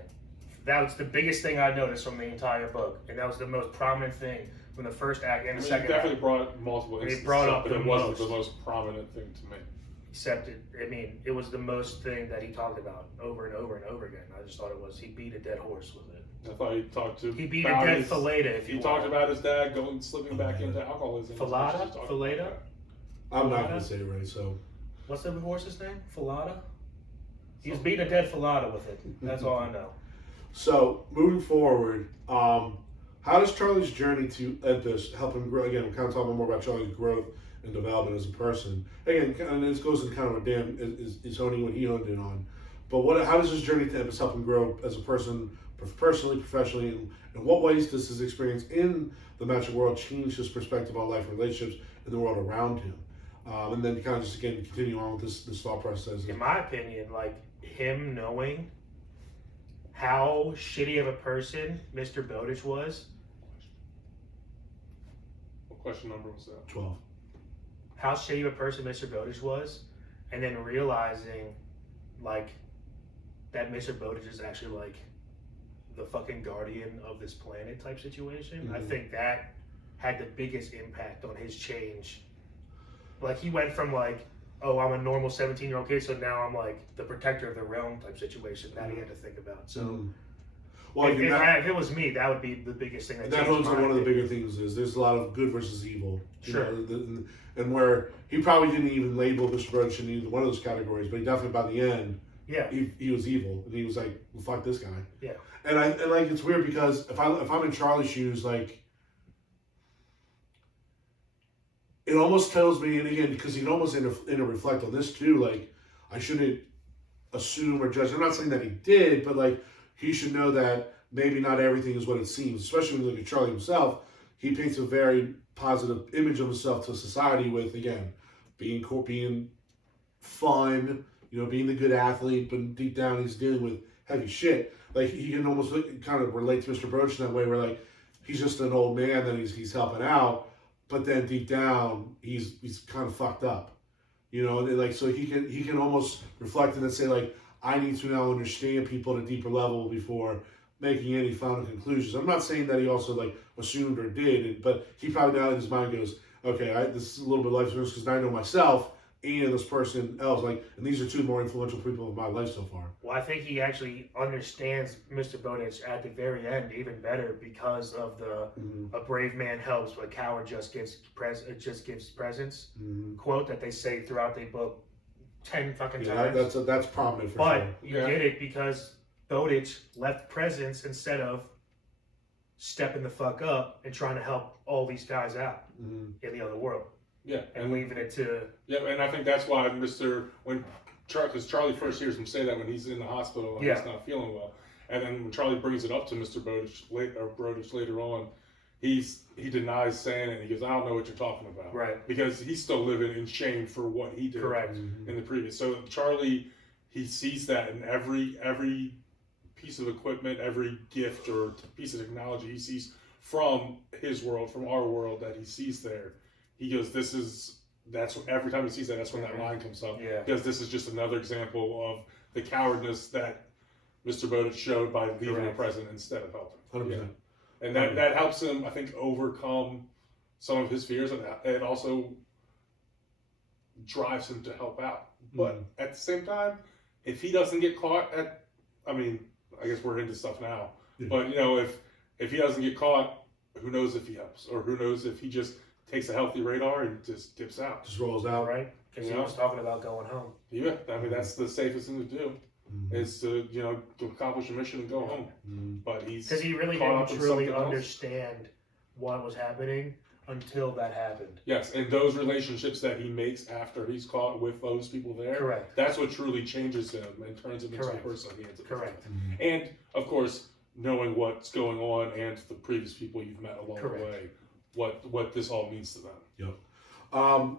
That was the biggest thing I noticed from the entire book, and that was the most prominent thing from the first act and the second act. It definitely brought multiple instances. It brought up but it wasn't the most prominent thing to me. Except it was the most thing that he talked about over and over and over again. I just thought it was, he beat a dead horse with it. I thought he talked to. He beat a dead filleta. He talked about his dad slipping back into alcoholism. Filleta? I'm not going to say it right, so. What's the horse's name? Filleta? He was beating a dead filleta with it. That's all I know. So, moving forward, how does Charlie's journey to this help him grow? Again, we're kind of talking more about Charlie's growth and development as a person. Again, and this goes into kind of a is honing what he honed in on. But how does his journey to Empus help him grow as a person, personally, professionally, and in what ways does his experience in the magic world change his perspective on life and relationships in the world around him? And then kind of just again continue on with this thought process. In my opinion, like him knowing how shitty of a person Mr. Bowditch was, What question number was that? 12. how shitty of a person Mr. Bowditch was, and then realizing like that Mr. Bowditch is actually like the fucking guardian of this planet type situation. I think that had the biggest impact on his change. Like he went from like, oh, I'm a normal 17-year-old kid, so now I'm like the protector of the realm type situation that he had to think about. So Well, I think that, if it was me, that would be the biggest thing. that holds on one of the bigger things is there's a lot of good versus evil. Sure. And where he probably didn't even label Mr. Roach in either one of those categories, but he definitely by the end, Yeah. he was evil, and he was like, well, "Fuck this guy." Yeah. And like it's weird because if I'm in Charlie's shoes, like it almost tells me, and again because he can almost reflect on this too. Like I shouldn't assume or judge. I'm not saying that he did, but like he should know that maybe not everything is what it seems. Especially when you look at Charlie himself, he paints a very positive image of himself to society with again being fun, being the good athlete, but deep down he's dealing with heavy shit. Like he can almost kind of relate to Mr. Broach in that way, where like he's just an old man that he's helping out, but then deep down he's kind of fucked up, and like so he can almost reflect and say like I need to now understand people at a deeper level before making any final conclusions. I'm not saying that he also like assumed or did, but he probably now in his mind goes, okay, this is a little bit life experience because I know myself and this person else, like, and these are two more influential people of my life so far. Well, I think he actually understands Mr. Bowditch at the very end even better because of the "a brave man helps, but a coward just gives presents" quote that they say throughout the book 10 fucking times. That's prominent for but sure. you get it because Bowditch left presents instead of stepping the fuck up and trying to help all these guys out in the other world. Yeah, and leaving it to and I think that's why because Charlie first hears him say that when he's in the hospital and he's not feeling well, and then when Charlie brings it up to Mr. Bowditch later on, he denies saying it. And he goes, "I don't know what you're talking about," right? Because he's still living in shame for what he did, correct, in the previous. So Charlie, he sees that in every piece of equipment, every gift or piece of technology he sees from his world, from our world that he sees there. He goes, that's every time he sees that, that's when that line comes up. Yeah. Because this is just another example of the cowardness that Mr. Bowditch showed by leaving a present instead of helping. 100%. Yeah. And that helps him, I think, overcome some of his fears, and it also drives him to help out. But at the same time, if he doesn't get caught I guess we're into stuff now. Yeah. But if he doesn't get caught, who knows if he helps, or who knows if he just takes a healthy radar and just dips out. Just rolls out. Right? Because he was talking about going home. Yeah, that's the safest thing to do. Is to to accomplish a mission and go home. But because he really didn't truly understand what was happening until that happened. Yes, and those relationships that he makes after he's caught with those people there, correct, that's what truly changes him and turns him into the person he ends up correct. And of course, knowing what's going on and the previous people you've met along the way, what this all means to them. Yep.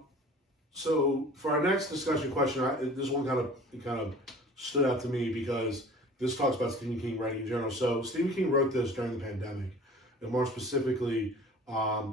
So for our next discussion question, this one kind of stood out to me because this talks about Stephen King writing in general. So Stephen King wrote this during the pandemic, and more specifically,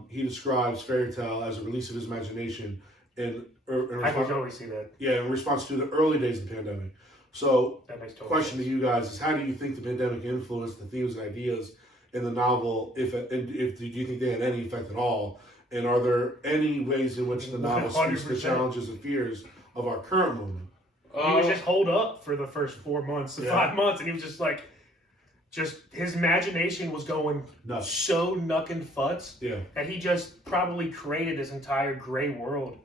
he describes fairy tale as a release of his imagination in I can totally see that. Yeah, in response to the early days of the pandemic. So, that makes total question sense. to you guys is: how do you think the pandemic influenced the themes and ideas in the novel? If do you think they had any effect at all? And are there any ways in which the novel speaks to the 100%. challenges and fears of our current moment? He was just holed up for the first 4 months, 5 months, and he was just like, his imagination was going nuts. So nuckin' futz. Yeah. And he just probably created this entire gray world.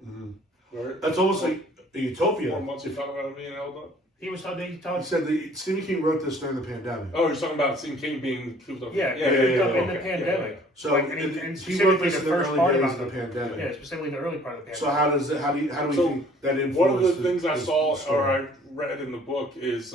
Right. That's almost like a utopia. 4 months you're talking about being held up? He said that Stephen King wrote this during the pandemic. Oh, you're talking about Stephen King being cooped up. In the pandemic. So and he wrote specifically this the in the first early part days about of the pandemic. Yeah, specifically the early part of the pandemic. So how do we think that influenced? One of the things I saw or I read in the book is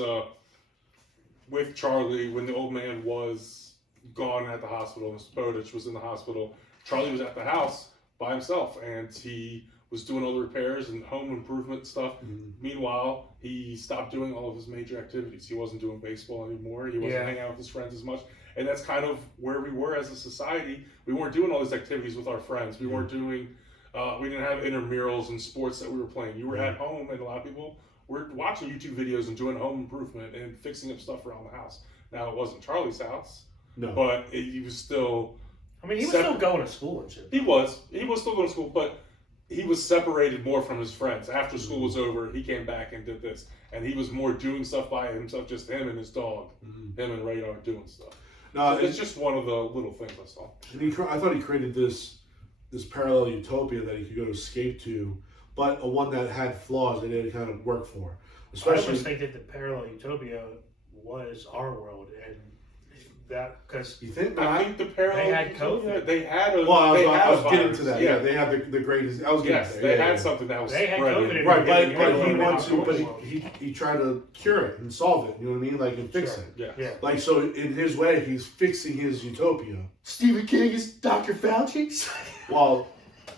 with Charlie when the old man was gone at the hospital and Spodich was in the hospital. Charlie was at the house by himself, and he was doing all the repairs and home improvement stuff. Meanwhile, he stopped doing all of his major activities. He wasn't doing baseball anymore. He wasn't hanging out with his friends as much. And that's kind of where we were as a society. We weren't doing all these activities with our friends. We weren't doing, we didn't have intramurals and sports that we were playing. You were at home, and a lot of people were watching YouTube videos and doing home improvement and fixing up stuff around the house. Now, it wasn't Charlie's house, but he was still... I mean, he was still going to school and shit. He was still going to school, but he was separated more from his friends. After school was over, he came back and did this. And he was more doing stuff by himself, just him and his dog. Him and Radar doing stuff. No, so it's just one of the little things I saw. And I thought he created this parallel utopia that he could go to escape to, but one that had flaws that he had to kind of work for. Especially, I always think that the parallel utopia was our world, and that because you think I think the parallel they had COVID. They had a. Well, I was getting virus. to that. Yeah, they had the greatest. I was getting to that. They had something that was they had COVID. Right, but he wanted to. But he tried to cure it and solve it. You know what I mean? Like and fix it. Yeah. Like so, in his way, he's fixing his utopia. Stephen King is Dr. Fauci. Well,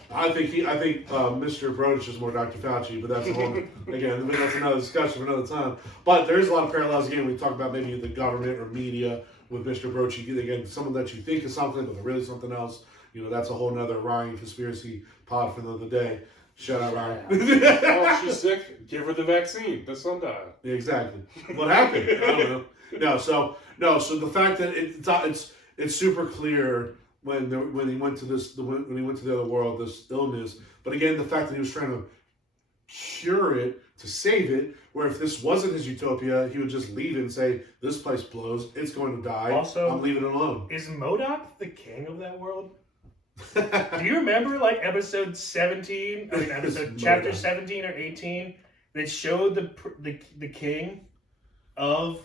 I think Mr. Brodich is more Dr. Fauci, but that's a whole again. That's another discussion for another time. But there's a lot of parallels again. We talk about maybe the government or media with Mr. Brochi. Again, someone that you think is something, but they're really something else. You know, that's a whole nother Ryan conspiracy pod for another day. Shout out, Ryan. Oh, she's sick. Give her the vaccine. The sundial. Yeah, exactly. What happened? I don't know. So the fact that it's super clear when he went to when he went to the other world, this illness. But again, the fact that he was trying to cure it to save it, where if this wasn't his utopia, he would just leave it and say, "This place blows. It's going to die. Also, I'm leaving it alone." Is MODOK the king of that world? Do you remember like episode 17? I mean, chapter 17 or 18 that showed the king of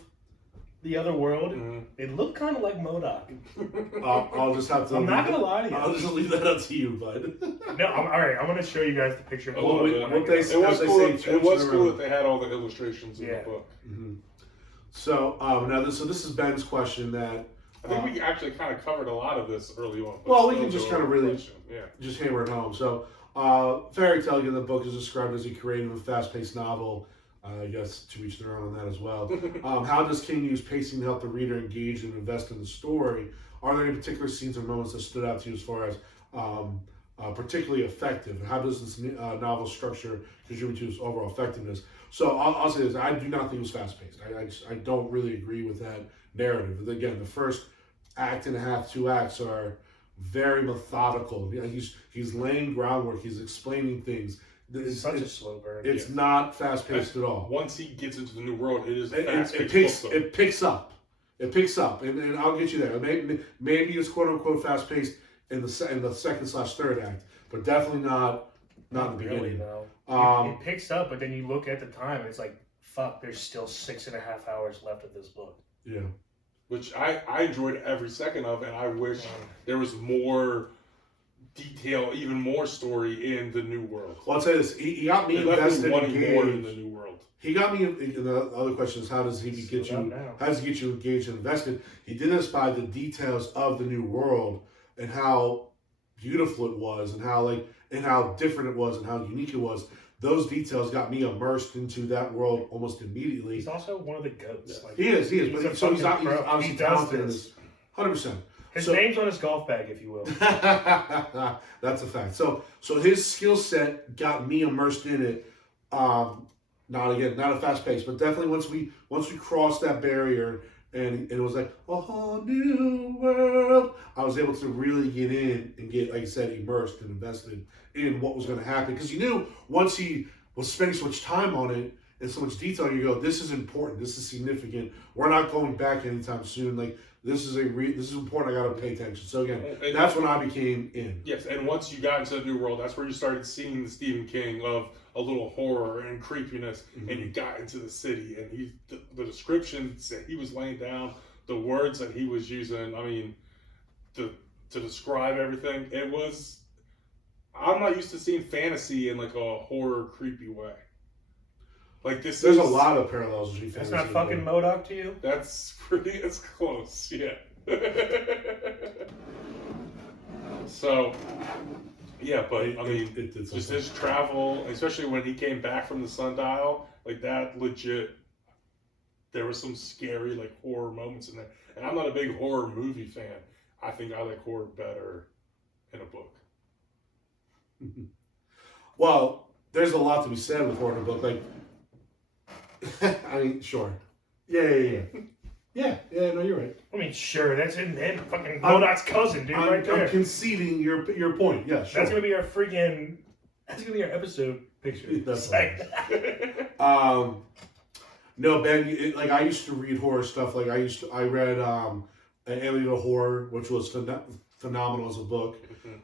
the other world? It looked kind of like MODOK. I'll just have to. I'm not gonna lie to you. I'll just leave that up to you, bud. No, all right. I'm gonna show you guys the picture. It was cool that they had all the illustrations in the book. So this is Ben's question that. I think we actually kind of covered a lot of this early on. Well, we can just kind of really just hammer it home. So, Fairy Tale in the book is described as a creative and fast-paced novel. I guess to each their own on that as well. How does King use pacing to help the reader engage and invest in the story? Are there any particular scenes or moments that stood out to you as far as particularly effective? And how does this novel structure contribute to its overall effectiveness? So I'll say this: I do not think it was fast-paced. I don't really agree with that narrative. Again, the first act and a half, 2 acts are very methodical. He's laying groundwork. He's explaining things. It's such a slow burn. It's not fast-paced at all. Once he gets into the new world, it is fast-paced. It picks up. It picks up, and I'll get you there. Maybe it's quote-unquote fast-paced in the second/third act, but definitely not in the beginning. Really, though. It picks up, but then you look at the time, and it's like, fuck, there's still 6.5 hours left of this book. Yeah. Which I enjoyed every second of, and I wish there was more detail, even more story in the new world. Well, I'll tell you this: he got me invested more in the new world. He got me. The other question is, how does he get you engaged and invested? He did this by the details of the new world and how beautiful it was, and how different it was, and how unique it was. Those details got me immersed into that world almost immediately. He's also one of the goats. Like, he is. But he's obviously talented in this. 100%. His name's on his golf bag, if you will. That's a fact. So his skill set got me immersed in it. Not a fast pace, but definitely once we crossed that barrier and it was like a whole new world, I was able to really get in and get, like I said, immersed and invested in what was going to happen, because you knew once he was spending so much time on it and so much detail, you go, this is important, this is significant. We're not going back anytime soon. Like this is important. I got to pay attention. So again, that's when I became in. Yes, and once you got into the new world, that's where you started seeing the Stephen King of a little horror and creepiness, and you got into the city, and the descriptions that he was laying down, the words that he was using. I mean, to describe everything, it was. I'm not used to seeing fantasy in like a horror, creepy way. Like this There's is a lot of parallels between That's fantasy not and fucking horror. MODOK to you? That's close, yeah. So, yeah, but I mean, It did just something. his travel, especially when he came back from the sundial, like that legit. There were some scary like horror moments in there, and I'm not a big horror movie fan. I think I like horror better in a book. Well, there's a lot to be said with horror in a book. Like, I mean, sure. Yeah. No, you're right. I mean, sure, that's in fucking MODOK's cousin, dude, right there. I'm conceding your point. Yeah, sure. That's gonna be our freaking. That's gonna be our episode picture. That's like, No, Ben. Like I used to read horror stuff. Like I read Alien of Horror, which was phenomenal as a book.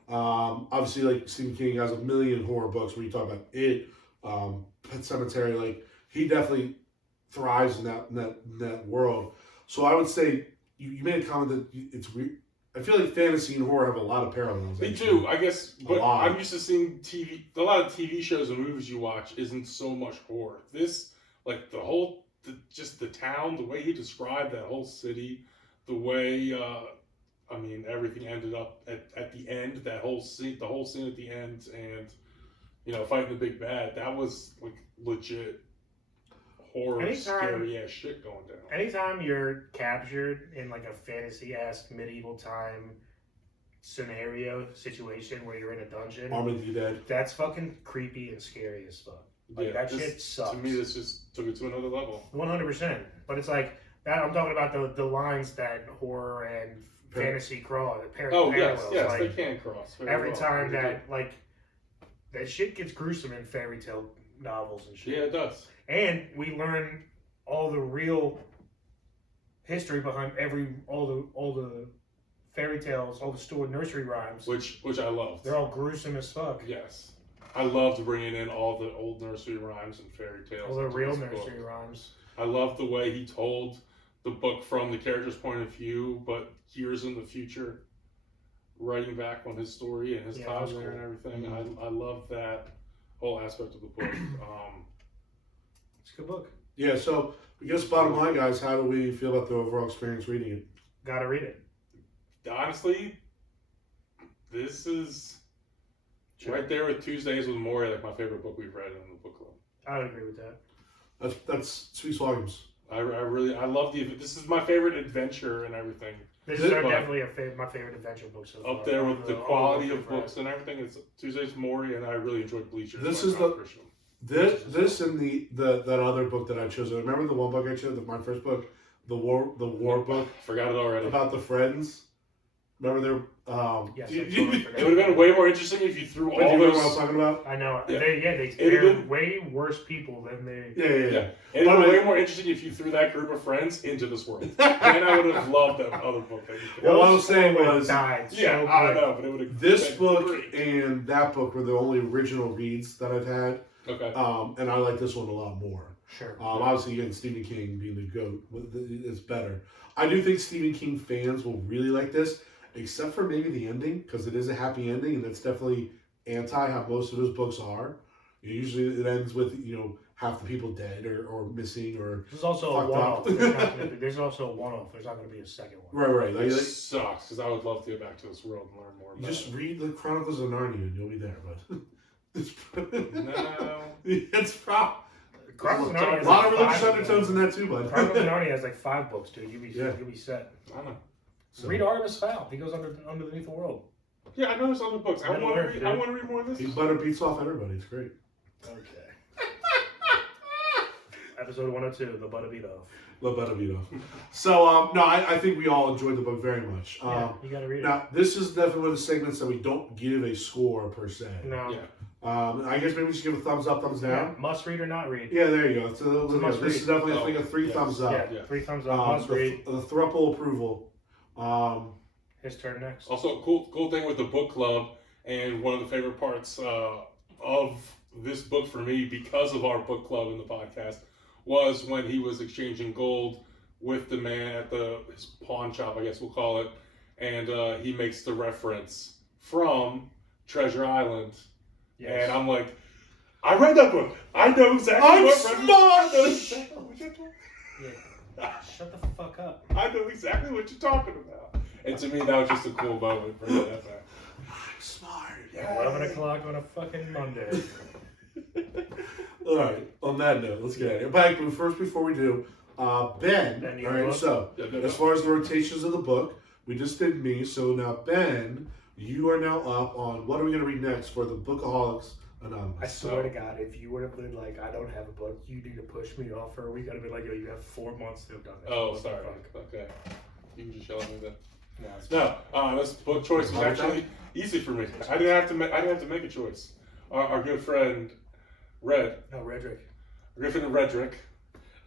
Obviously, like Stephen King has a million horror books where you talk about it. Pet Cemetery, like he definitely thrives in that world. So I would say you made a comment that it's weird. I feel like fantasy and horror have a lot of parallels. They actually. do, I guess. But lot. I'm used to seeing TV. A lot of TV shows and movies you watch isn't so much horror. This, like just the town, the way he described that whole city, the way, I mean, everything ended up at the end. That whole scene, the whole scene at the end, and fighting the big bad. That was like legit horror, scary ass shit going down. Anytime you're captured in like a fantasy-esque medieval time scenario situation where you're in a dungeon, Army of the Dead. that's fucking creepy and scary as fuck. Like that shit sucks. To me, this just took it to another level. 100%. But it's like that. I'm talking about the lines that horror and fantasy cross. Yes, like, they can cross. Every time that like that shit gets gruesome in fairy tale novels and shit. Yeah, it does. And we learn all the real history behind all the fairy tales, all the story nursery rhymes. Which I loved. They're all gruesome as fuck. Yes. I loved bringing in all the old nursery rhymes and fairy tales. All the into real this nursery book. rhymes. I loved the way he told the book from the character's point of view, but years in the future, writing back on his story and his time there and everything. Mm-hmm. I love that whole aspect of the book. It's a good book. Yeah. So I guess bottom line, guys, how do we feel about the overall experience reading it? Gotta read it. Honestly, this is right there with Tuesdays with Maury, like my favorite book we've read in the book club. I would agree with that. That's speaks volumes. I love this is my favorite adventure and everything. This Is is it? definitely my favorite adventure book so far. Up there with the quality of All books and everything. It's Tuesdays Maury, and I really enjoyed Bleachers. This by is Tom the- Grisham. This and that other book that I chose. Remember the one book I chose, my first book, the war book Forgot it already. about the friends. Remember their Yes, You- I totally forgot. It would have been way more interesting if you threw Do all you remember what I was those. talking about? I know. Yeah. They're been- way worse people than they. Yeah. Yeah, it would By the have been way- way more interesting if you threw that group of friends into this world. And I would have loved that other book. That you picked. Well, what I was saying Those was, died Yeah, so I quick. know, but it would have. this been book great. and that book were the only original reads that I've had, Okay. and I like this one a lot more. Sure. Obviously, again, Stephen King being the GOAT is better. I do think Stephen King fans will really like this, except for maybe the ending, because it is a happy ending, and that's definitely anti how most of his books are. Usually it ends with, half the people dead or missing or... There's also a fucked one-off. up. There's also a one-off. There's not going to be a second one. Right. Like, This sucks because I would love to get back to this world and learn more you about just it. read the Chronicles of Narnia and you'll be there, but... No. It's probably... Chronicles of A Narnia has lot of like religious 5 undertones in that too, bud. Chronicles of Narnia has like 5 books, dude. You'll be set. I know. So, Read Artemis Fowl. He goes underneath the world. Yeah, I know there's other books. I Middle want to Earth, read. dude. I want to read more of this. he butter beats off everybody. It's great. Okay. Episode 102, The Butter Beat Off. Love butter beat off. So, no, I think we all enjoyed the book very much. Yeah, you gotta read it. Now, this is definitely one of the segments that we don't give a score per se. No. Yeah. I guess maybe we should give a thumbs up, thumbs down. Must read or not read. Yeah, there you go. So, It's a must this read. is definitely, I Oh, think, a 3 yes. thumbs up. Yeah, Yeah. 3 thumbs up. Must read. The thruple approval. His turn next. Also, cool thing with the book club, and one of the favorite parts of this book for me, because of our book club in the podcast, was when he was exchanging gold with the man at his pawn shop, I guess we'll call it, and he makes the reference from Treasure Island, Yes. and I'm like, I read that book. I know exactly I'm what smart. I know exactly what you're talking. Yeah. Shut the fuck up. I know exactly what you're talking about. And to me, that was just a cool moment. Bringing that back. I'm smart. 11 o'clock on a fucking Monday. All right. On that note, let's get out of here. Back, but first, before we do, Ben. Ben, you All have a right. book? So, Yeah, no, as far as the rotations of the book, we just did me. So now, Ben, you are now up on what are we going to read next for the Book-A-Holics Anonymous? I swear to God, if you would have been like, I don't have a book, you need to push me off for a week. I'd have been like, yo, you have 4 months to have done that. Oh, What the sorry. fuck? Okay. You can just yell at me then. No, it's No, this book choice was actually easy for me. I didn't have to make a choice. Our good friend Red, No, Redrick. Griffin and Redrick,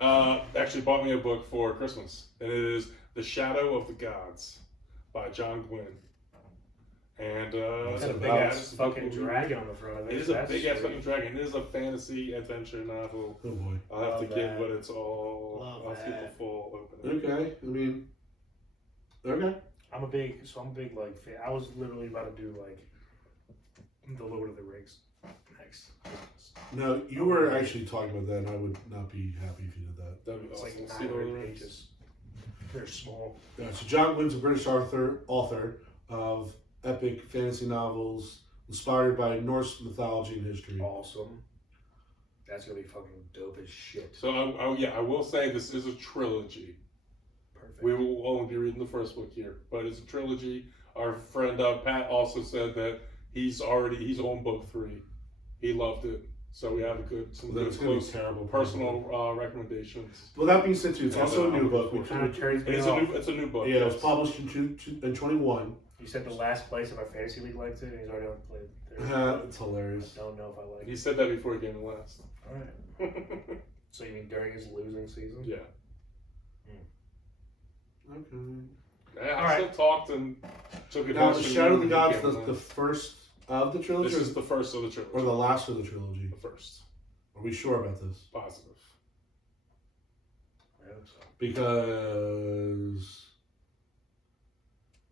actually bought me a book for Christmas, and it is *The Shadow of the Gods* by John Gwynne. And It's a a big big ass ass fucking dragon on the front of it. It is a That's big ass sweet. fucking dragon. It is a fantasy adventure novel. Oh boy. I'll have to Love give that. what it's all. Love I'll keep that. a full opening. Okay. I mean. Okay. I'm a big like fan. I was literally about to do like the Lord of the Rings next. No, you were actually talking about that, and I would not be happy if you did that. That'd be It's awesome. like See Lord of the 900 Rings? pages. They're small. Yeah, so John Gwynne's a British author of epic fantasy novels inspired by Norse mythology and history. Awesome. That's gonna be fucking dope as shit. So I will say this is a trilogy. Perfect. We will only be reading the first book here, but it's a trilogy. Our friend Pat also said that he's on book 3. He loved it, so we have some Well, good that's gonna be close terrible. personal recommendations. Well, that being said, too, it's Yeah, also a but new I'm book. looking Kind of turns me It's off. a new book. Yeah, it was yes. published in 21. You said the last place in my fantasy league liked it, and he's already on play. It's I hilarious. don't know if I like He it. said that before he came in last. Alright. So you mean during his losing season? Yeah. Okay. Yeah, I Alright. still talked and took Now, advice the from Shadow you of the when Gods, you came the in first of the last. trilogy, This is the first of the trilogy. or the last of the trilogy? The first. Are we sure about this? Positive. I hope so. Because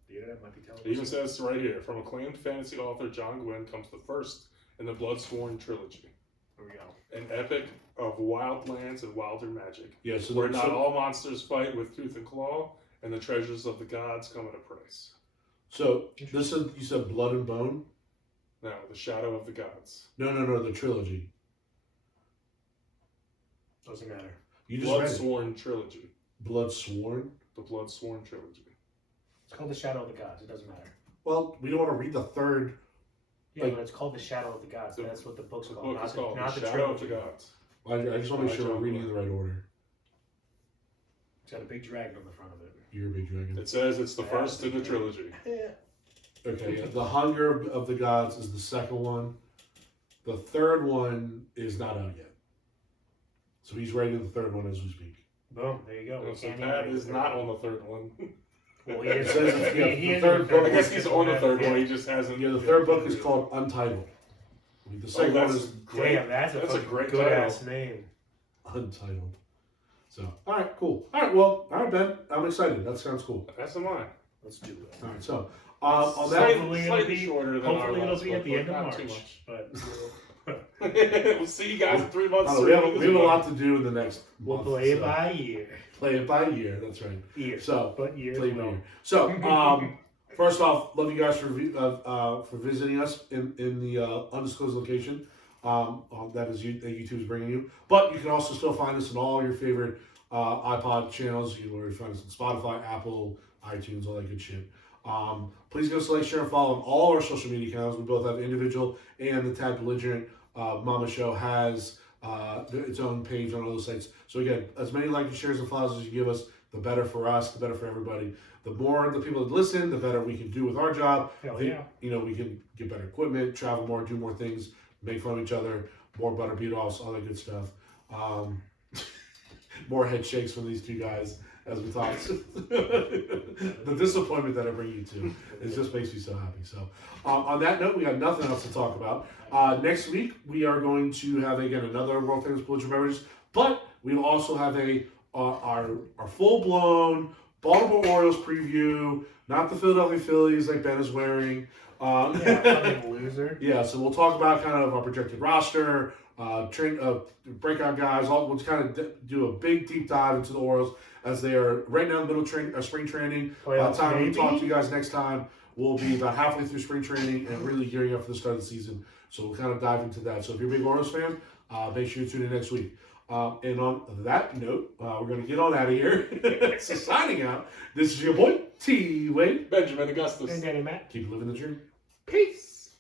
The internet might be telling It even us. says right here, from acclaimed fantasy author John Gwynne comes the first in the Bloodsworn trilogy. Here we go. An epic of wild lands and wilder magic, yeah, so where not all monsters fight with tooth and claw, and the treasures of the gods come at a price. So this is, you said Blood and Bone? Now, the Shadow of the Gods. No, the trilogy. Doesn't matter. You just read it. Bloodsworn trilogy. Blood Sworn. The Bloodsworn trilogy. It's called the Shadow of the Gods. It doesn't matter. Well, we don't want to read the third. Yeah, Like- but it's called the Shadow of the Gods. That's what the book's The called. book is Not called not The the Shadow of trilogy. the Gods. I just want to make sure we're John reading in the right order. It's got a big dragon on the front of it. You're a big dragon. It says it's the Yeah, first in the yeah. trilogy. Yeah. Okay, yeah. The Hunger of the Gods is the second one. The third one is not out yet. So he's writing the third one as we speak. Boom. There you go. We So can't Pat even- is not on the third one. Well, he It is. says it's- yeah, he the is third on book- I guess he's on the third one. He just hasn't. Yeah, the third book is called Untitled. The second one that's is great. Damn, that's a That's a fucking great good title. ass name. Untitled. So, all right, cool. All right, well, all right, Ben. I'm excited. That sounds cool. That's mine. Let's do it. All right, so on that, Hopefully it'll Slightly be- shorter than Hopefully our it'll last be at book, the end but of not too March. much. But We'll see you guys in 3 months. I don't know, we have a lot to do in the next we'll month. play it so by ear. play it by ear. That's right. Ear. So, But years play it by will. ear. So, first off, love you guys for visiting us in the undisclosed location. That YouTube is bringing you. But you can also still find us in all your favorite iPod channels. You can already find us on Spotify, Apple, iTunes, all that good shit. Please give us a like, share, and follow on all our social media accounts. We both have individual, and the Tad Belligerent Mama Show has its own page on all those sites. So again, as many likes, shares, and follows as you give us, the better for us, the better for everybody. The more the people that listen, the better we can do with our job. Hell yeah. You know, we can get better equipment, travel more, do more things, make fun of each other, more butter beat offs, all that good stuff. More head shakes from these two guys as we talk. The disappointment that I bring you to, it just makes me so happy. So, on that note, we got nothing else to talk about. Next week, we are going to have, again, another world famous Belligerent beverages, but we will also have our full-blown Baltimore Orioles preview, not the Philadelphia Phillies like Ben is wearing. Yeah, fucking loser. Yeah, so we'll talk about kind of our projected roster, breakout guys. We'll kind of do a big deep dive into the Orioles as they are right now in the middle of spring training. By the Playoffs, time we maybe? talk to you guys next time, we'll be about halfway through spring training and really gearing up for the start of the season. So we'll kind of dive into that. So if you're a big Orioles fan, make sure you tune in next week. And on that note, we're going to get on out of here. So signing out, this is your boy, T. Wade. Benjamin Augustus. And Danny Matt. Keep living the dream. Peace.